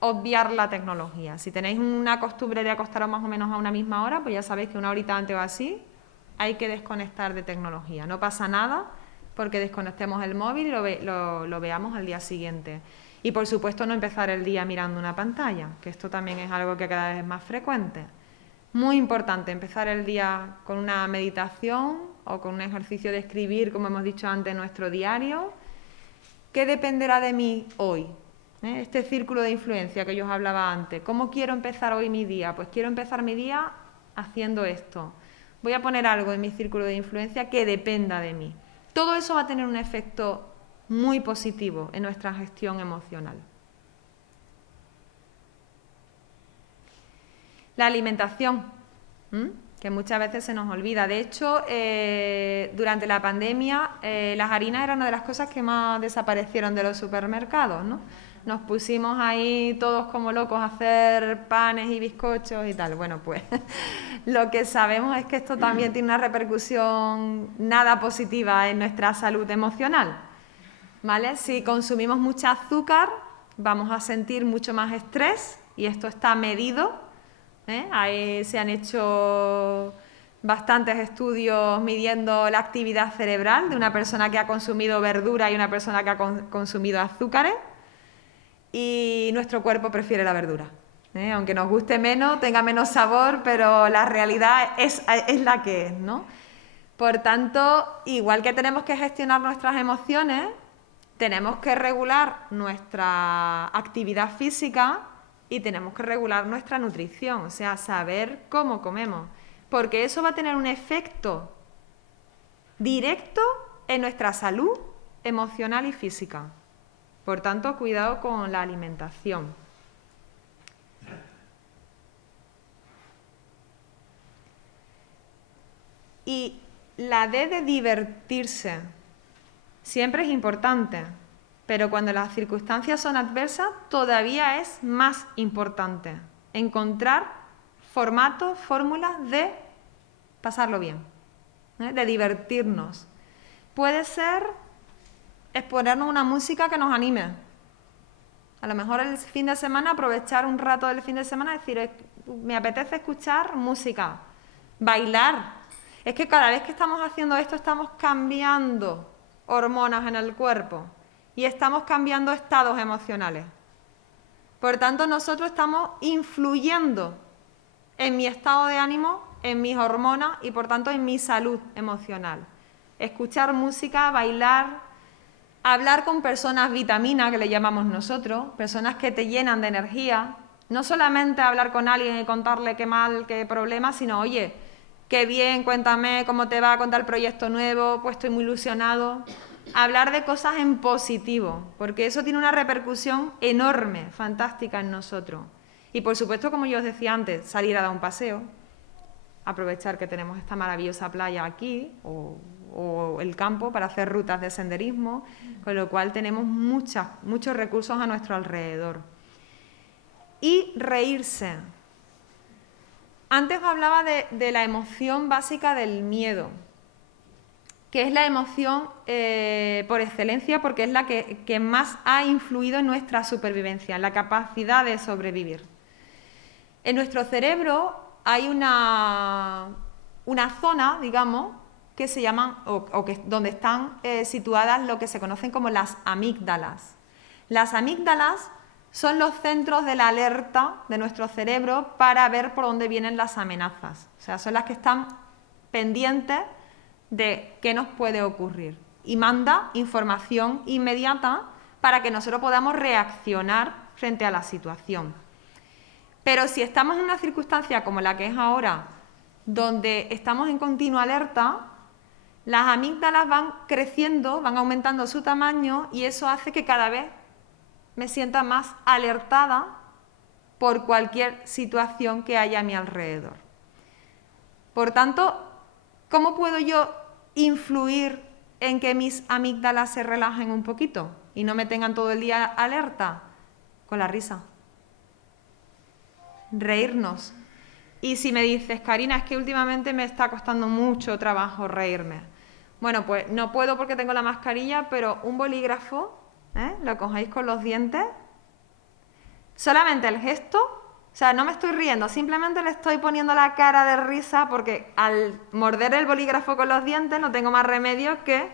obviar la tecnología. Si tenéis una costumbre de acostaros más o menos a una misma hora, pues ya sabéis que 1 horita antes o así hay que desconectar de tecnología. No pasa nada porque desconectemos el móvil y lo veamos al día siguiente. Y por supuesto no empezar el día mirando una pantalla, que esto también es algo que cada vez es más frecuente. Muy importante empezar el día con una meditación o con un ejercicio de escribir, como hemos dicho antes, nuestro diario. ¿Qué dependerá de mí hoy? Este círculo de influencia que yo os hablaba antes. ¿Cómo quiero empezar hoy mi día? Pues quiero empezar mi día haciendo esto. Voy a poner algo en mi círculo de influencia que dependa de mí. Todo eso va a tener un efecto muy positivo en nuestra gestión emocional. La alimentación, que muchas veces se nos olvida. De hecho, durante la pandemia, las harinas eran una de las cosas que más desaparecieron de los supermercados, ¿no? Nos pusimos ahí todos como locos a hacer panes y bizcochos y tal. Bueno, pues lo que sabemos es que esto también tiene una repercusión nada positiva en nuestra salud emocional, ¿vale? Si consumimos mucho azúcar, vamos a sentir mucho más estrés y esto está medido. Ahí se han hecho bastantes estudios midiendo la actividad cerebral de una persona que ha consumido verdura y una persona que ha consumido azúcares, y nuestro cuerpo prefiere la verdura. Aunque nos guste menos, tenga menos sabor, pero la realidad es la que es, ¿no? Por tanto, igual que tenemos que gestionar nuestras emociones, tenemos que regular nuestra actividad física y tenemos que regular nuestra nutrición, o sea, saber cómo comemos, porque eso va a tener un efecto directo en nuestra salud emocional y física. Por tanto, cuidado con la alimentación. Y la D de divertirse siempre es importante, pero cuando las circunstancias son adversas todavía es más importante encontrar formatos, fórmulas de pasarlo bien, de divertirnos. Puede ser exponernos una música que nos anime. A lo mejor el fin de semana, aprovechar un rato del fin de semana y decir, me apetece escuchar música, bailar. Es que cada vez que estamos haciendo esto estamos cambiando hormonas en el cuerpo y estamos cambiando estados emocionales. Por tanto, nosotros estamos influyendo en mi estado de ánimo, en mis hormonas y por tanto en mi salud emocional. Escuchar música, bailar, hablar con personas vitamina, que le llamamos nosotros, personas que te llenan de energía. No solamente hablar con alguien y contarle qué mal, qué problema, sino, oye, qué bien, cuéntame cómo te va, contar el proyecto nuevo, pues estoy muy ilusionado. Hablar de cosas en positivo, porque eso tiene una repercusión enorme, fantástica en nosotros. Y por supuesto, como yo os decía antes, salir a dar un paseo, aprovechar que tenemos esta maravillosa playa aquí, o el campo para hacer rutas de senderismo, con lo cual tenemos muchos recursos a nuestro alrededor. Y reírse. Antes os hablaba de la emoción básica del miedo, que es la emoción por excelencia porque es la que más ha influido en nuestra supervivencia, en la capacidad de sobrevivir. En nuestro cerebro hay una zona, digamos, que se llaman, donde están situadas lo que se conocen como las amígdalas. Las amígdalas son los centros de la alerta de nuestro cerebro para ver por dónde vienen las amenazas. O sea, son las que están pendientes de qué nos puede ocurrir y manda información inmediata para que nosotros podamos reaccionar frente a la situación. Pero si estamos en una circunstancia como la que es ahora, donde estamos en continua alerta, las amígdalas van creciendo, van aumentando su tamaño y eso hace que cada vez me sienta más alertada por cualquier situación que haya a mi alrededor. Por tanto, ¿cómo puedo yo influir en que mis amígdalas se relajen un poquito y no me tengan todo el día alerta? Con la risa. Reírnos. Y si me dices, Karina, es que últimamente me está costando mucho trabajo reírme. Bueno, pues no puedo porque tengo la mascarilla, pero un bolígrafo, lo cogéis con los dientes, solamente el gesto, o sea, no me estoy riendo, simplemente le estoy poniendo la cara de risa porque al morder el bolígrafo con los dientes no tengo más remedio que,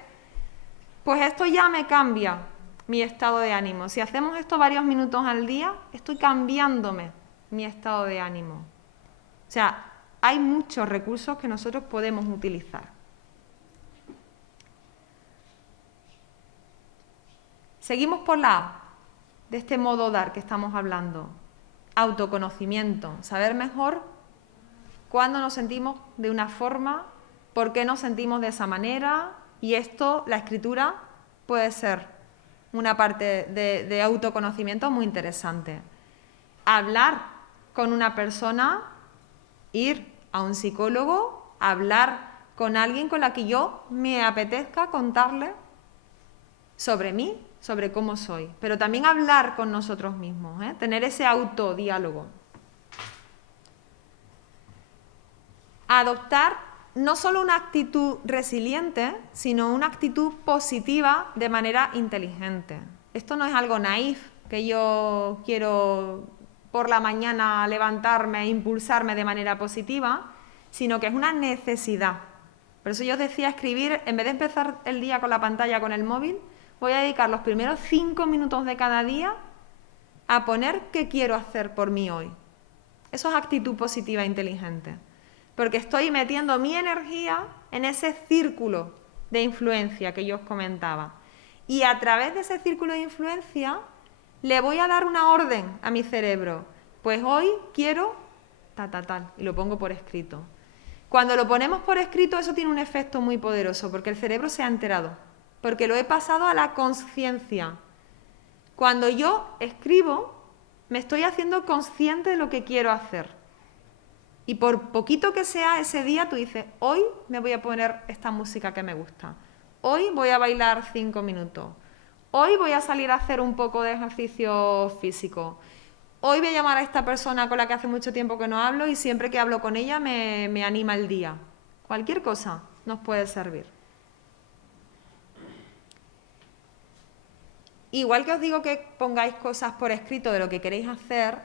pues esto ya me cambia mi estado de ánimo. Si hacemos esto varios minutos al día, estoy cambiándome mi estado de ánimo. O sea, hay muchos recursos que nosotros podemos utilizar. Seguimos por la A, de este modo dar que estamos hablando. Autoconocimiento, saber mejor cuándo nos sentimos de una forma, por qué nos sentimos de esa manera, y esto, la escritura, puede ser una parte de autoconocimiento muy interesante. Hablar con una persona, ir a un psicólogo, hablar con alguien con la que yo me apetezca contarle sobre mí, sobre cómo soy, pero también hablar con nosotros mismos, tener ese autodiálogo. Adoptar no solo una actitud resiliente, sino una actitud positiva de manera inteligente. Esto no es algo naif, que yo quiero por la mañana levantarme e impulsarme de manera positiva, sino que es una necesidad. Por eso yo os decía escribir, en vez de empezar el día con la pantalla con el móvil, voy a dedicar los primeros 5 minutos de cada día a poner qué quiero hacer por mí hoy. Eso es actitud positiva e inteligente. Porque estoy metiendo mi energía en ese círculo de influencia que yo os comentaba. Y a través de ese círculo de influencia le voy a dar una orden a mi cerebro. Pues hoy quiero tal, y lo pongo por escrito. Cuando lo ponemos por escrito, eso tiene un efecto muy poderoso, porque el cerebro se ha enterado, porque lo he pasado a la conciencia. Cuando yo escribo, me estoy haciendo consciente de lo que quiero hacer. Y por poquito que sea ese día, tú dices, hoy me voy a poner esta música que me gusta. Hoy voy a bailar 5 minutos. Hoy voy a salir a hacer un poco de ejercicio físico. Hoy voy a llamar a esta persona con la que hace mucho tiempo que no hablo y siempre que hablo con ella me anima el día. Cualquier cosa nos puede servir. Igual que os digo que pongáis cosas por escrito de lo que queréis hacer,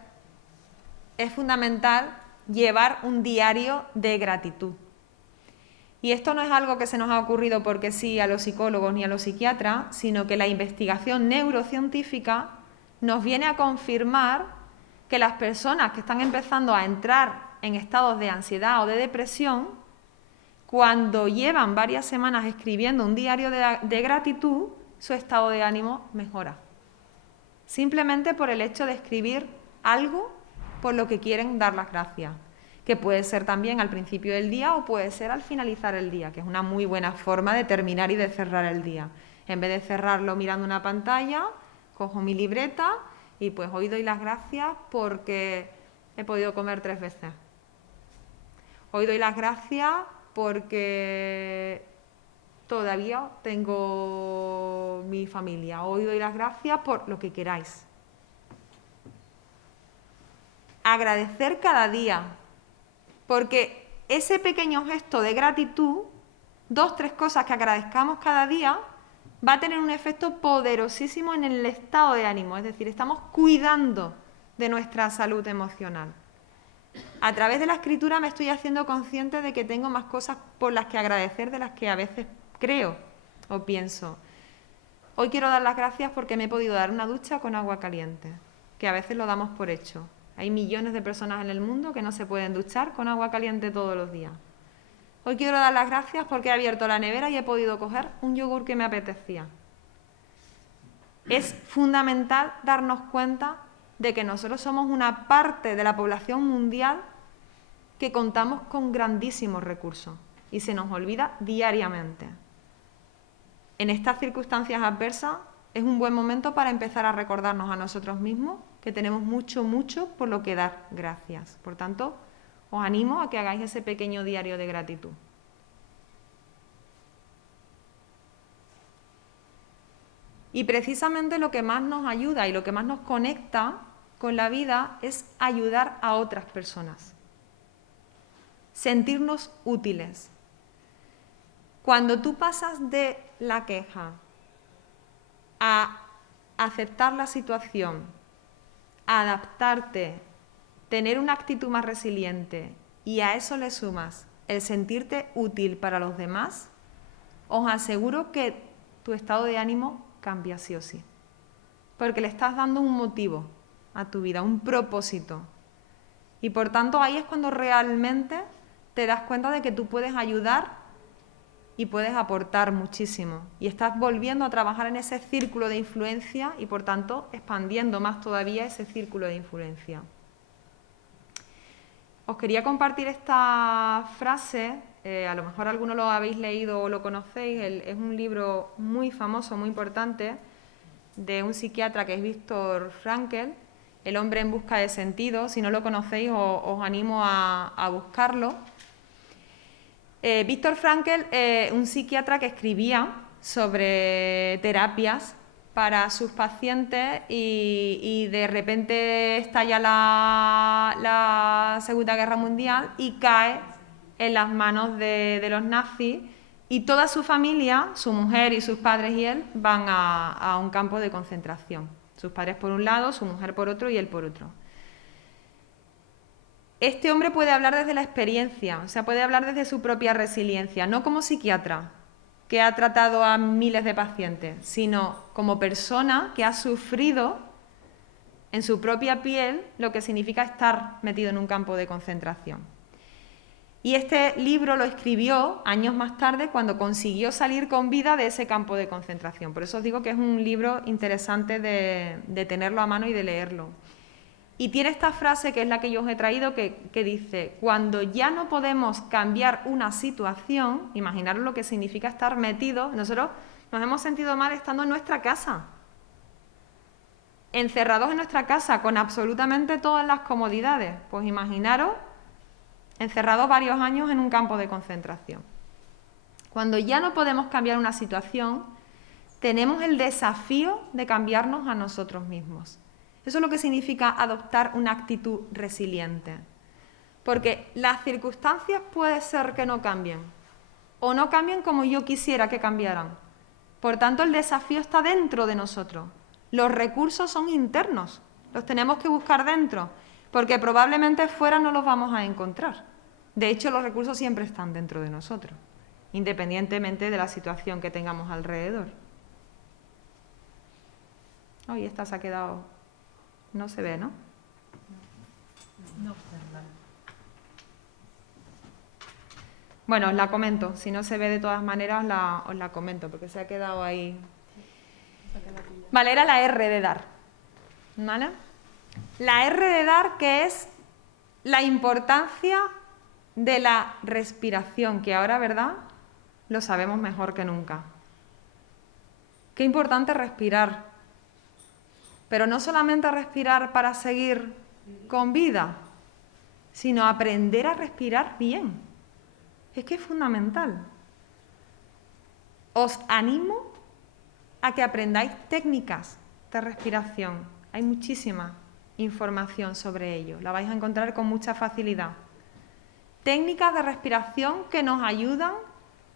es fundamental llevar un diario de gratitud. Y esto no es algo que se nos ha ocurrido porque sí a los psicólogos ni a los psiquiatras, sino que la investigación neurocientífica nos viene a confirmar que las personas que están empezando a entrar en estados de ansiedad o de depresión, cuando llevan varias semanas escribiendo un diario de gratitud, su estado de ánimo mejora. Simplemente por el hecho de escribir algo por lo que quieren dar las gracias, que puede ser también al principio del día o puede ser al finalizar el día, que es una muy buena forma de terminar y de cerrar el día. En vez de cerrarlo mirando una pantalla, cojo mi libreta y pues hoy doy las gracias porque he podido comer 3 veces. Hoy doy las gracias porque todavía tengo mi familia. Hoy doy las gracias por lo que queráis. Agradecer cada día, porque ese pequeño gesto de gratitud, 2, 3 cosas que agradezcamos cada día, va a tener un efecto poderosísimo en el estado de ánimo. Es decir, estamos cuidando de nuestra salud emocional. A través de la escritura me estoy haciendo consciente de que tengo más cosas por las que agradecer de las que a veces creo o pienso. Hoy quiero dar las gracias porque me he podido dar una ducha con agua caliente, que a veces lo damos por hecho. Hay millones de personas en el mundo que no se pueden duchar con agua caliente todos los días. Hoy quiero dar las gracias porque he abierto la nevera y he podido coger un yogur que me apetecía. Es fundamental darnos cuenta de que nosotros somos una parte de la población mundial que contamos con grandísimos recursos y se nos olvida diariamente. En estas circunstancias adversas es un buen momento para empezar a recordarnos a nosotros mismos que tenemos mucho por lo que dar gracias. Por tanto, os animo a que hagáis ese pequeño diario de gratitud. Y precisamente lo que más nos ayuda y lo que más nos conecta con la vida es ayudar a otras personas. Sentirnos útiles. Cuando tú pasas de la queja a aceptar la situación, a adaptarte, tener una actitud más resiliente y a eso le sumas el sentirte útil para los demás, os aseguro que tu estado de ánimo cambia sí o sí. Porque le estás dando un motivo a tu vida, un propósito. Y por tanto ahí es cuando realmente te das cuenta de que tú puedes ayudar y puedes aportar muchísimo. Y estás volviendo a trabajar en ese círculo de influencia y por tanto expandiendo más todavía ese círculo de influencia. Os quería compartir esta frase, a lo mejor algunos lo habéis leído o lo conocéis, es un libro muy famoso, muy importante, de un psiquiatra que es Viktor Frankl, El hombre en busca de sentido. Si no lo conocéis, os animo a buscarlo. Viktor Frankl, un psiquiatra que escribía sobre terapias para sus pacientes y de repente estalla la Segunda Guerra Mundial y cae en las manos de los nazis y toda su familia, su mujer y sus padres y él, van a un campo de concentración. Sus padres por un lado, su mujer por otro y él por otro. Este hombre puede hablar desde la experiencia, o sea, puede hablar desde su propia resiliencia, no como psiquiatra, que ha tratado a miles de pacientes, sino como persona que ha sufrido en su propia piel lo que significa estar metido en un campo de concentración. Y este libro lo escribió años más tarde cuando consiguió salir con vida de ese campo de concentración. Por eso os digo que es un libro interesante de tenerlo a mano y de leerlo. Y tiene esta frase, que es la que yo os he traído, que dice: cuando ya no podemos cambiar una situación, imaginaros lo que significa estar metidos, nosotros nos hemos sentido mal estando en nuestra casa, encerrados en nuestra casa con absolutamente todas las comodidades. Pues imaginaros encerrados varios años en un campo de concentración. Cuando ya no podemos cambiar una situación, tenemos el desafío de cambiarnos a nosotros mismos. Eso es lo que significa adoptar una actitud resiliente. Porque las circunstancias puede ser que no cambien, o no cambien como yo quisiera que cambiaran. Por tanto, el desafío está dentro de nosotros. Los recursos son internos, los tenemos que buscar dentro, porque probablemente fuera no los vamos a encontrar. De hecho, los recursos siempre están dentro de nosotros, independientemente de la situación que tengamos alrededor. Ay, esta se ha quedado... No se ve, ¿no? No, perdón. Bueno, os la comento. Si no se ve de todas maneras, os la comento, porque se ha quedado ahí. Vale, era la R de dar. ¿Vale? La R de dar, que es la importancia de la respiración, que ahora, ¿verdad?, lo sabemos mejor que nunca. Qué importante respirar. Pero no solamente respirar para seguir con vida, sino aprender a respirar bien. Es que es fundamental. Os animo a que aprendáis técnicas de respiración. Hay muchísima información sobre ello. La vais a encontrar con mucha facilidad. Técnicas de respiración que nos ayudan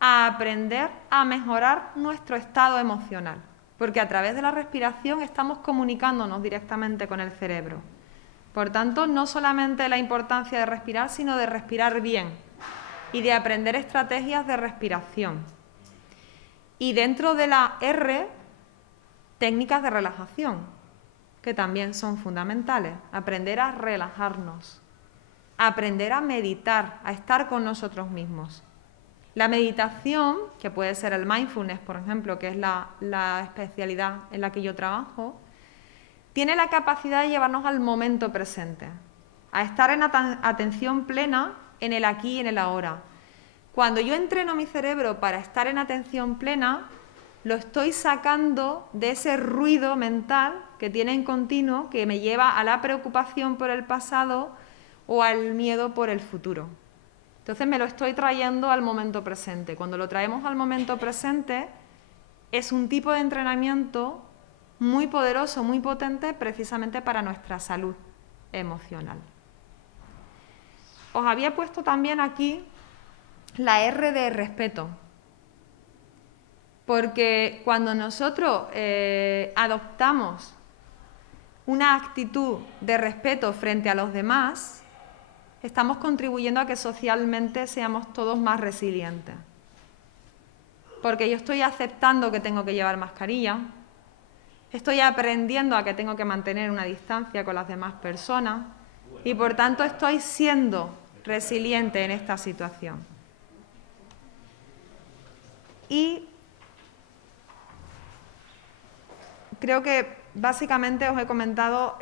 a aprender a mejorar nuestro estado emocional. Porque a través de la respiración estamos comunicándonos directamente con el cerebro. Por tanto, no solamente la importancia de respirar, sino de respirar bien y de aprender estrategias de respiración. Y dentro de la R, técnicas de relajación, que también son fundamentales. Aprender a relajarnos, aprender a meditar, a estar con nosotros mismos. La meditación, que puede ser el mindfulness, por ejemplo, que es la especialidad en la que yo trabajo, tiene la capacidad de llevarnos al momento presente, a estar en atención plena en el aquí y en el ahora. Cuando yo entreno mi cerebro para estar en atención plena, lo estoy sacando de ese ruido mental que tiene en continuo, que me lleva a la preocupación por el pasado o al miedo por el futuro. Entonces me lo estoy trayendo al momento presente. Cuando lo traemos al momento presente, es un tipo de entrenamiento muy poderoso, muy potente, precisamente para nuestra salud emocional. Os había puesto también aquí la R de respeto, porque cuando nosotros adoptamos una actitud de respeto frente a los demás, estamos contribuyendo a que socialmente seamos todos más resilientes. Porque yo estoy aceptando que tengo que llevar mascarilla, estoy aprendiendo a que tengo que mantener una distancia con las demás personas y por tanto estoy siendo resiliente en esta situación. Y creo que básicamente os he comentado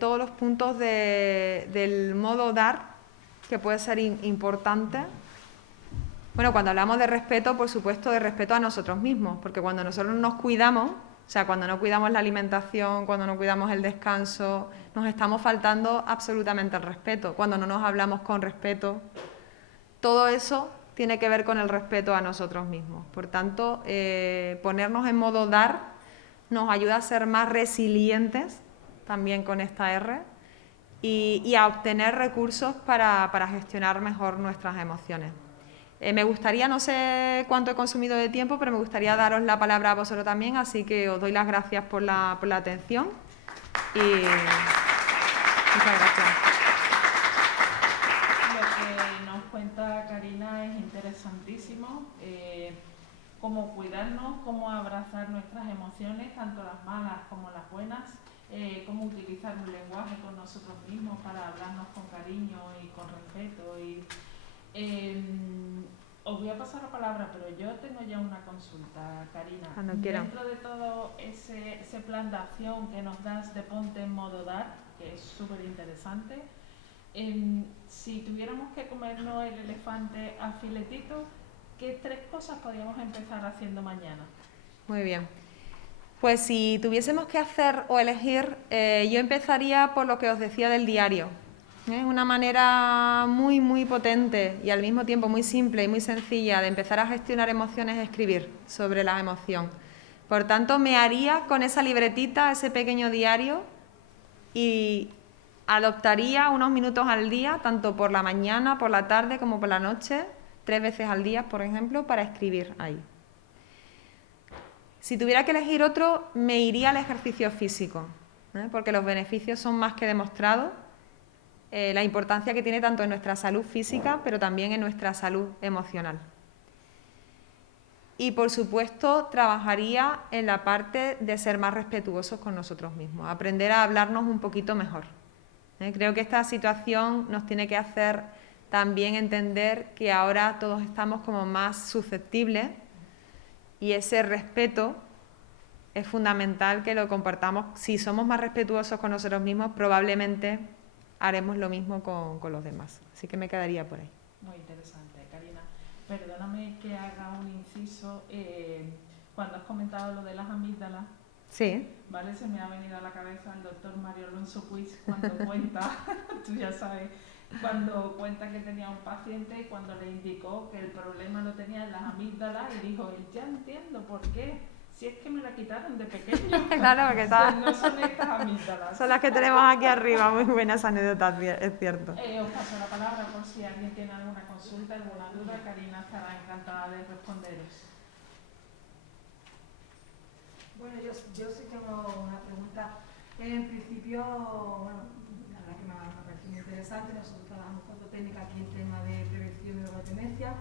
todos los puntos del modo dar, que puede ser importante. Bueno, cuando hablamos de respeto, por supuesto, de respeto a nosotros mismos, porque cuando nosotros nos cuidamos, o sea, cuando no cuidamos la alimentación, cuando no cuidamos el descanso, nos estamos faltando absolutamente el respeto. Cuando no nos hablamos con respeto, todo eso tiene que ver con el respeto a nosotros mismos. Por tanto, ponernos en modo dar nos ayuda a ser más resilientes, también con esta R, y a obtener recursos para gestionar mejor nuestras emociones. Me gustaría, no sé cuánto he consumido de tiempo, pero me gustaría daros la palabra a vosotros también, así que os doy las gracias por la atención y muchas gracias. Lo que nos cuenta Karina es interesantísimo, cómo cuidarnos, cómo abrazar nuestras emociones, tanto las malas como las buenas, cómo utilizar un lenguaje con nosotros mismos para hablarnos con cariño y con respeto. Os voy a pasar la palabra, pero yo tengo ya una consulta, Karina. Cuando quieran. Dentro de todo ese plan de acción que nos das de ponte en modo dar, que es súper interesante, si tuviéramos que comernos el elefante a filetitos, ¿qué 3 cosas podríamos empezar haciendo mañana? Muy bien. Pues si tuviésemos que hacer o elegir, yo empezaría por lo que os decía del diario. Una manera muy, muy potente y al mismo tiempo muy simple y muy sencilla de empezar a gestionar emociones es escribir sobre la emoción. Por tanto, me haría con esa libretita, ese pequeño diario, y adoptaría unos minutos al día, tanto por la mañana, por la tarde como por la noche, 3 veces al día, por ejemplo, para escribir ahí. Si tuviera que elegir otro, me iría al ejercicio físico, porque los beneficios son más que demostrados. La importancia que tiene tanto en nuestra salud física, pero también en nuestra salud emocional. Y, por supuesto, trabajaría en la parte de ser más respetuosos con nosotros mismos, aprender a hablarnos un poquito mejor. Creo que esta situación nos tiene que hacer también entender que ahora todos estamos como más susceptibles y ese respeto es fundamental que lo compartamos. Si somos más respetuosos con nosotros mismos, probablemente haremos lo mismo con los demás. Así que me quedaría por ahí. Muy interesante, Karina. Perdóname que haga un inciso. Cuando has comentado lo de las amígdalas, sí, ¿vale? Se me ha venido a la cabeza el doctor Mario Alonso Puig cuando cuenta, tú ya sabes, cuando cuenta que tenía un paciente y cuando le indicó que el problema lo tenía en las amígdalas y dijo, ya entiendo por qué. Si es que me la quitaron de pequeño. Claro, porque no son estas amígdalas. son las que tenemos aquí arriba, muy buenas anécdotas, es cierto. Os paso la palabra por si alguien tiene alguna consulta, alguna duda. Karina estará encantada de responderos. Bueno, yo sí tengo una pregunta. En principio, bueno, la verdad que me ha parecido muy interesante. Nosotros trabajamos con técnicas aquí en tema de prevención de neurodemencia,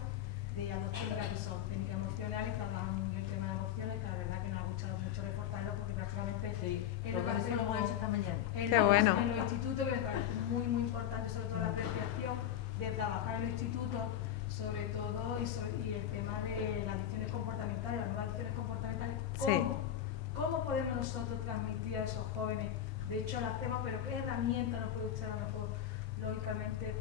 de las 2 técnicas que son técnicas emocionales, trabajamos muy bien el tema de emociones, que la verdad que nos ha gustado mucho reforzarlo porque prácticamente en lo que hacemos esta mañana. Qué bueno. En los institutos, que me parece muy, muy importante, sobre todo la apreciación de trabajar en los institutos, sobre todo, y el tema de las adicciones comportamentales, las nuevas adicciones comportamentales, ¿cómo podemos nosotros transmitir a esos jóvenes? De hecho, lo hacemos, pero ¿qué herramienta nos puede usar a lo mejor, lógicamente,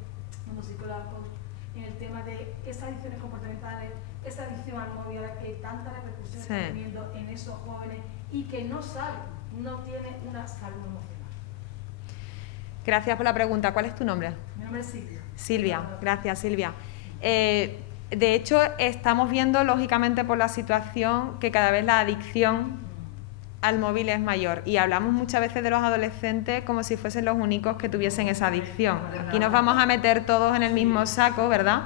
como psicólogo, en el tema de esas adicciones comportamentales, esa adicción al móvil, a la que tanta repercusión está teniendo en esos jóvenes y que no saben, no tienen una salud emocional? Gracias por la pregunta. ¿Cuál es tu nombre? Mi nombre es Silvia. Silvia, gracias Silvia. De hecho, estamos viendo, lógicamente, por la situación, que cada vez la adicción al móvil es mayor. Y hablamos muchas veces de los adolescentes como si fuesen los únicos que tuviesen esa adicción. Aquí nos vamos a meter todos en el mismo saco, ¿verdad?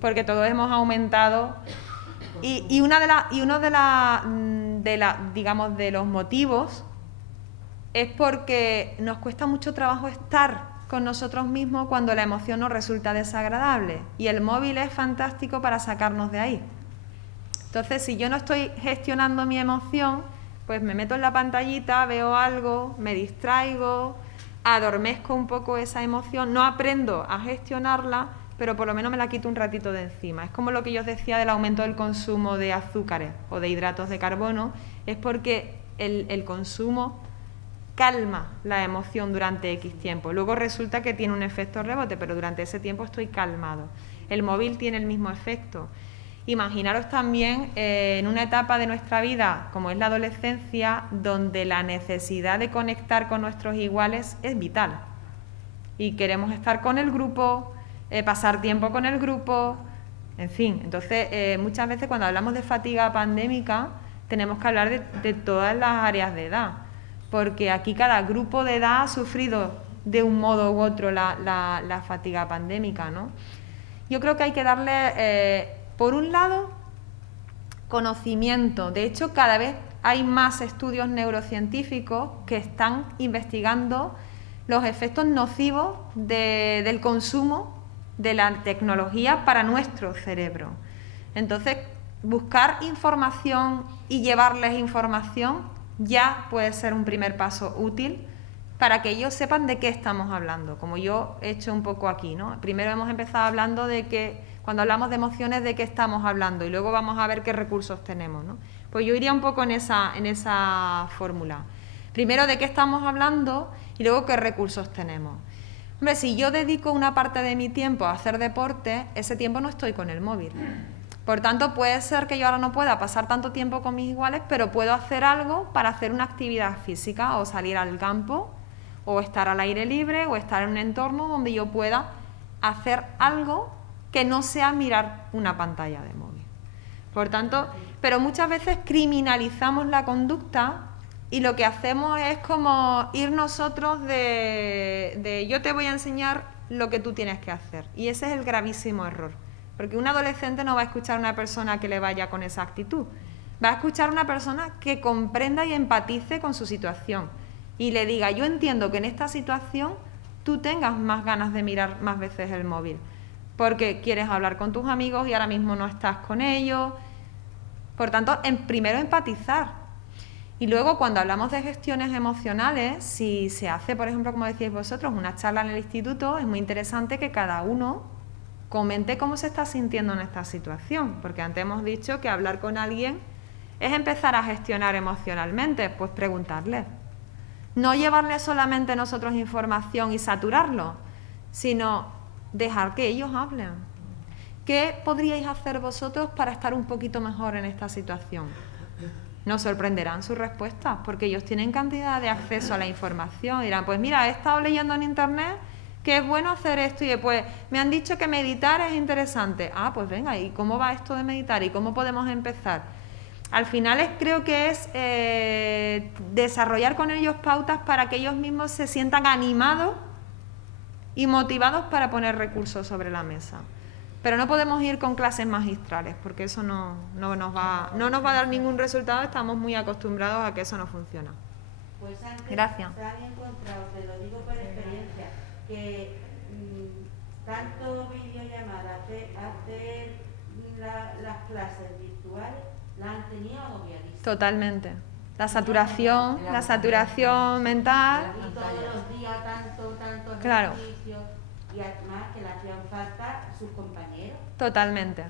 Porque todos hemos aumentado. Y uno digamos, de los motivos es porque nos cuesta mucho trabajo estar con nosotros mismos cuando la emoción nos resulta desagradable, y el móvil es fantástico para sacarnos de ahí. Entonces, si yo no estoy gestionando mi emoción, pues me meto en la pantallita, veo algo, me distraigo, adormezco un poco esa emoción, no aprendo a gestionarla, pero por lo menos me la quito un ratito de encima. Es como lo que yo os decía del aumento del consumo de azúcares o de hidratos de carbono, es porque el consumo calma la emoción durante X tiempo. Luego resulta que tiene un efecto rebote, pero durante ese tiempo estoy calmado. El móvil tiene el mismo efecto. Imaginaros también en una etapa de nuestra vida, como es la adolescencia, donde la necesidad de conectar con nuestros iguales es vital. Y queremos estar con el grupo, pasar tiempo con el grupo, en fin. Entonces, muchas veces cuando hablamos de fatiga pandémica, tenemos que hablar de todas las áreas de edad, porque aquí cada grupo de edad ha sufrido de un modo u otro la fatiga pandémica, ¿no? Yo creo que hay que darle, por un lado, conocimiento. De hecho, cada vez hay más estudios neurocientíficos que están investigando los efectos nocivos del consumo de la tecnología para nuestro cerebro. Entonces, buscar información y llevarles información ya puede ser un primer paso útil para que ellos sepan de qué estamos hablando, como yo he hecho un poco aquí, ¿no? Primero hemos empezado hablando de que, cuando hablamos de emociones, de qué estamos hablando, y luego vamos a ver qué recursos tenemos, ¿no? Pues yo iría un poco en esa fórmula. Primero de qué estamos hablando y luego qué recursos tenemos. Hombre, si yo dedico una parte de mi tiempo a hacer deporte, ese tiempo no estoy con el móvil. Por tanto, puede ser que yo ahora no pueda pasar tanto tiempo con mis iguales, pero puedo hacer algo para hacer una actividad física, o salir al campo, o estar al aire libre, o estar en un entorno donde yo pueda hacer algo que no sea mirar una pantalla de móvil. Por tanto, pero muchas veces criminalizamos la conducta y lo que hacemos es como ir nosotros de yo te voy a enseñar lo que tú tienes que hacer. Y ese es el gravísimo error. Porque un adolescente no va a escuchar a una persona que le vaya con esa actitud. Va a escuchar a una persona que comprenda y empatice con su situación y le diga, yo entiendo que en esta situación tú tengas más ganas de mirar más veces el móvil, porque quieres hablar con tus amigos y ahora mismo no estás con ellos. Por tanto, primero empatizar. Y luego, cuando hablamos de gestiones emocionales, si se hace, por ejemplo, como decíais vosotros, una charla en el instituto, es muy interesante que cada uno comente cómo se está sintiendo en esta situación, porque antes hemos dicho que hablar con alguien es empezar a gestionar emocionalmente, pues preguntarle. No llevarle solamente nosotros información y saturarlo, sino dejar que ellos hablen. ¿Qué podríais hacer vosotros para estar un poquito mejor en esta situación? Nos sorprenderán sus respuestas, porque ellos tienen cantidad de acceso a la información. Dirán, pues mira, he estado leyendo en internet que es bueno hacer esto, y después me han dicho que meditar es interesante. Ah, pues venga, ¿y cómo va esto de meditar? ¿Y cómo podemos empezar? Al final creo que es desarrollar con ellos pautas para que ellos mismos se sientan animados y motivados para poner recursos sobre la mesa. Pero no podemos ir con clases magistrales, porque eso no nos va a dar ningún resultado. Estamos muy acostumbrados a que eso no funciona. Pues antes Gracias. se han encontrado, te lo digo por experiencia, que tanto videollamadas, hacer las clases virtuales, la han tenido agobiadísimas. Totalmente. La saturación mental. Y todos los días tanto Claro. ejercicio, y además que le hacían falta sus compañeros. Totalmente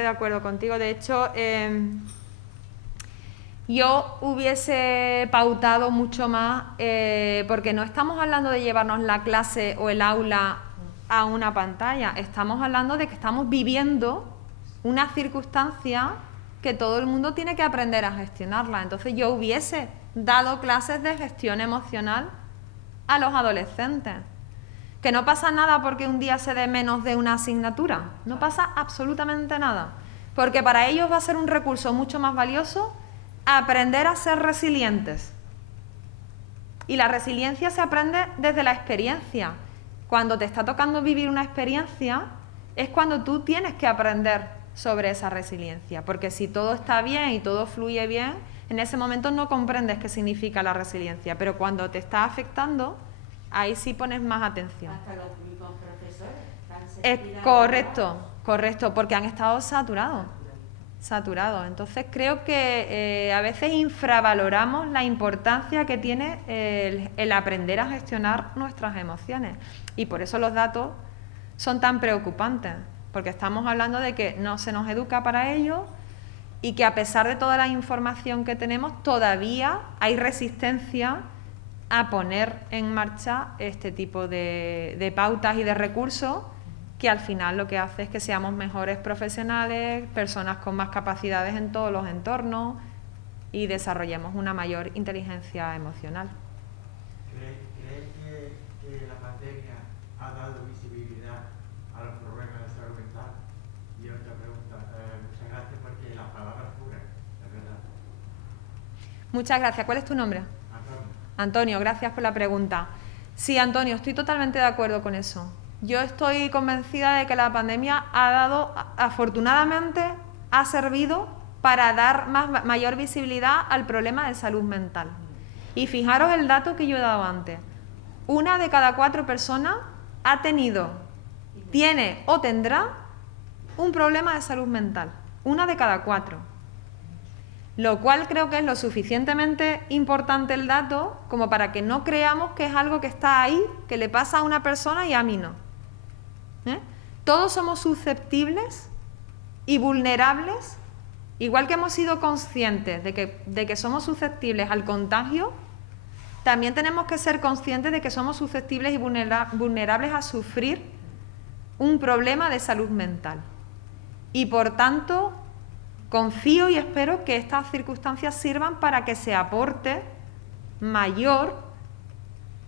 de acuerdo contigo. De hecho, yo hubiese pautado mucho más, porque no estamos hablando de llevarnos la clase o el aula a una pantalla, estamos hablando de que estamos viviendo una circunstancia que todo el mundo tiene que aprender a gestionarla. Entonces yo hubiese dado clases de gestión emocional a los adolescentes. Que no pasa nada porque un día se dé menos de una asignatura, no pasa absolutamente nada, porque para ellos va a ser un recurso mucho más valioso aprender a ser resilientes. Y la resiliencia se aprende desde la experiencia. Cuando te está tocando vivir una experiencia, es cuando tú tienes que aprender sobre esa resiliencia, porque si todo está bien y todo fluye bien, en ese momento no comprendes qué significa la resiliencia, pero cuando te está afectando, ahí sí pones más atención. Hasta los mismos profesores. Es correcto, porque han estado saturados. Entonces creo que a veces infravaloramos la importancia que tiene el aprender a gestionar nuestras emociones. Y por eso los datos son tan preocupantes, porque estamos hablando de que no se nos educa para ello y que a pesar de toda la información que tenemos, todavía hay resistencia a poner en marcha este tipo de pautas y de recursos que al final lo que hace es que seamos mejores profesionales, personas con más capacidades en todos los entornos y desarrollemos una mayor inteligencia emocional. ¿Crees que la pandemia ha dado visibilidad a los problemas de salud mental? Y otra pregunta, muchas gracias porque la palabra es pura, es verdad. Muchas gracias. ¿Cuál es tu nombre? Antonio, gracias por la pregunta. Sí, Antonio, estoy totalmente de acuerdo con eso. Yo estoy convencida de que la pandemia afortunadamente, ha servido para dar mayor visibilidad al problema de salud mental. Y fijaros el dato que yo he dado antes. 1 de cada 4 personas tiene o tendrá un problema de salud mental. 1 de cada 4. Lo cual creo que es lo suficientemente importante el dato como para que no creamos que es algo que está ahí, que le pasa a una persona y a mí no. Todos somos susceptibles y vulnerables, igual que hemos sido conscientes de que somos susceptibles al contagio, también tenemos que ser conscientes de que somos susceptibles y vulnerables a sufrir un problema de salud mental. Y por tanto, confío y espero que estas circunstancias sirvan para que se aporte mayor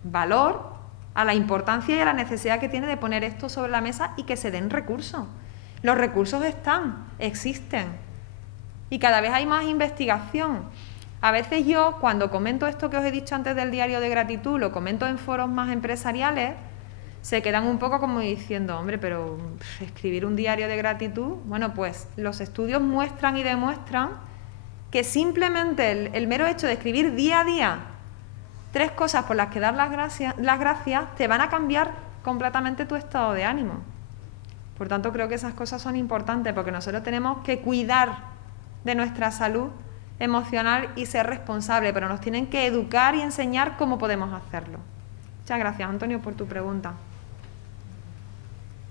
valor a la importancia y a la necesidad que tiene de poner esto sobre la mesa y que se den recursos. Los recursos existen y cada vez hay más investigación. A veces yo, cuando comento esto que os he dicho antes del diario de gratitud, lo comento en foros más empresariales, se quedan un poco como diciendo, hombre, pero escribir un diario de gratitud, bueno, pues los estudios muestran y demuestran que simplemente el mero hecho de escribir día a día 3 cosas por las que dar las gracias te van a cambiar completamente tu estado de ánimo. Por tanto, creo que esas cosas son importantes porque nosotros tenemos que cuidar de nuestra salud emocional y ser responsables, pero nos tienen que educar y enseñar cómo podemos hacerlo. Muchas gracias, Antonio, por tu pregunta.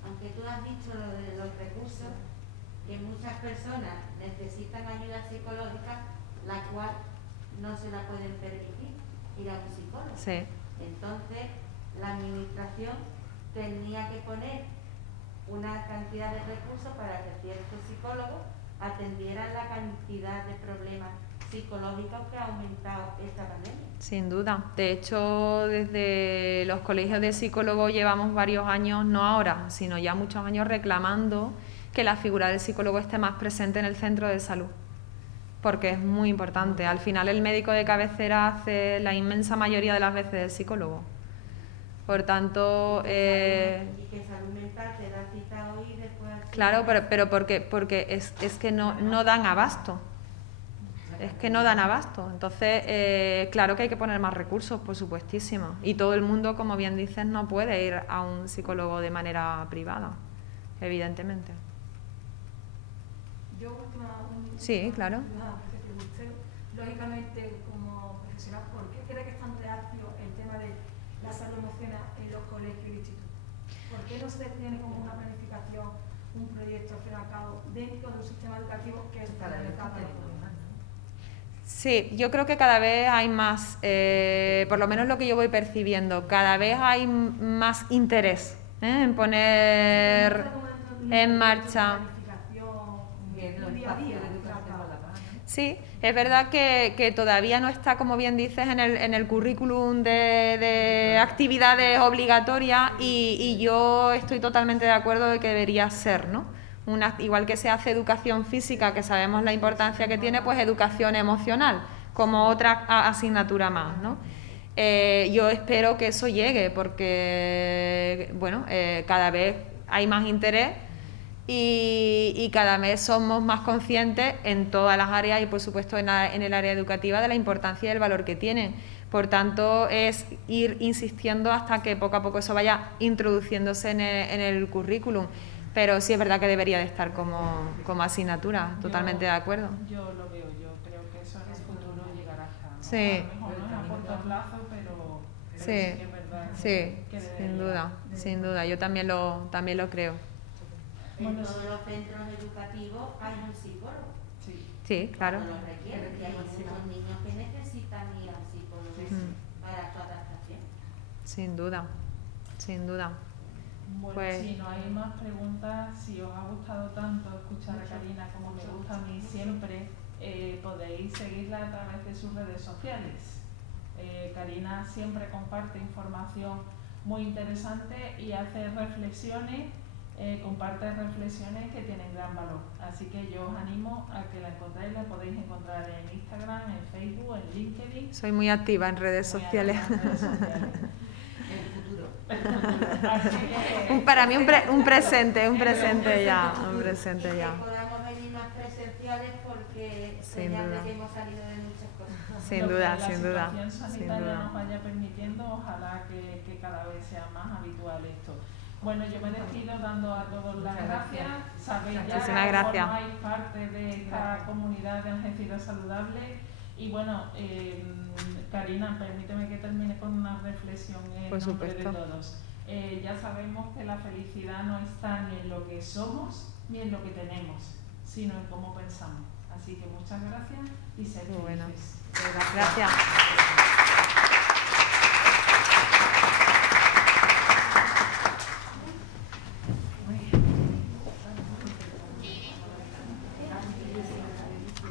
Aunque tú has dicho lo de los recursos, que muchas personas necesitan ayuda psicológica, la cual no se la pueden permitir ir a un psicólogo. Sí. Entonces, la administración tenía que poner una cantidad de recursos para que ciertos psicólogos atendieran la cantidad de problemas psicológicos que ha aumentado esta pandemia. Sin duda. De hecho, desde los colegios de psicólogos llevamos varios años, no ahora, sino ya muchos años reclamando que la figura del psicólogo esté más presente en el centro de salud, porque es muy importante. Al final el médico de cabecera hace la inmensa mayoría de las veces del psicólogo. Por tanto... Y que salud mental te da cita hoy y después... Claro, pero porque es que no dan abasto. Es que no dan abasto. Entonces, claro que hay que poner más recursos, por supuestísimo. Y todo el mundo, como bien dices, no puede ir a un psicólogo de manera privada, evidentemente. Yo, Sí, claro. Usted, lógicamente, como profesional, ¿por qué cree que es tan reacio el tema de la salud emocional en los colegios y institutos? ¿Por qué no se tiene como una planificación, un proyecto al fin y al cabo dentro de un sistema educativo que es para el etapa de Sí, yo creo que cada vez hay más, por lo menos lo que yo voy percibiendo, cada vez hay más interés en poner en marcha. Sí, Es verdad que todavía no está, como bien dices, en el currículum de actividades obligatorias y yo estoy totalmente de acuerdo de que debería ser, ¿no? Igual que se hace educación física, que sabemos la importancia que tiene, pues educación emocional, como otra asignatura más, ¿no? Yo espero que eso llegue porque, bueno, cada vez hay más interés y cada vez somos más conscientes en todas las áreas y, por supuesto, en el área educativa de la importancia y el valor que tienen. Por tanto, es ir insistiendo hasta que poco a poco eso vaya introduciéndose en el currículum. Pero sí es verdad que debería de estar como asignatura, totalmente de acuerdo. Yo lo veo, yo creo que eso en el futuro llegará a estar, ¿no? Sí. A lo mejor no es a corto plazo, pero Sí, sí que es verdad que sin duda, sin duda. Yo también lo creo. En todos los centros educativos hay un psicólogo. Sí, claro. Cuando lo requieren, y hay muchos niños que necesitan ir al psicólogo para su adaptación. Sin duda, sin duda. Bueno, Pues, si no hay más preguntas, si os ha gustado tanto escuchar a Karina como me gusta a mí siempre, podéis seguirla a través de sus redes sociales. Karina siempre comparte información muy interesante y hace reflexiones, comparte reflexiones que tienen gran valor. Así que yo os animo a que la encontréis, la podéis encontrar en Instagram, en Facebook, en LinkedIn. soy muy activa en redes sociales. Para mí un presente ya. Que podamos venir más presenciales porque señal de que hemos salido de muchas cosas. Sin duda, sin duda. La situación sanitaria nos vaya permitiendo, ojalá que cada vez sea más habitual esto. Bueno, yo me despido dando a todos las gracias. Sabéis ya que formáis parte de esta comunidad de Algeciras Saludable. Y bueno, Karina, permíteme que termine con una reflexión en nombre de todos. Ya sabemos que la felicidad no está ni en lo que somos ni en lo que tenemos, sino en cómo pensamos. Así que muchas gracias y sed felices. Gracias.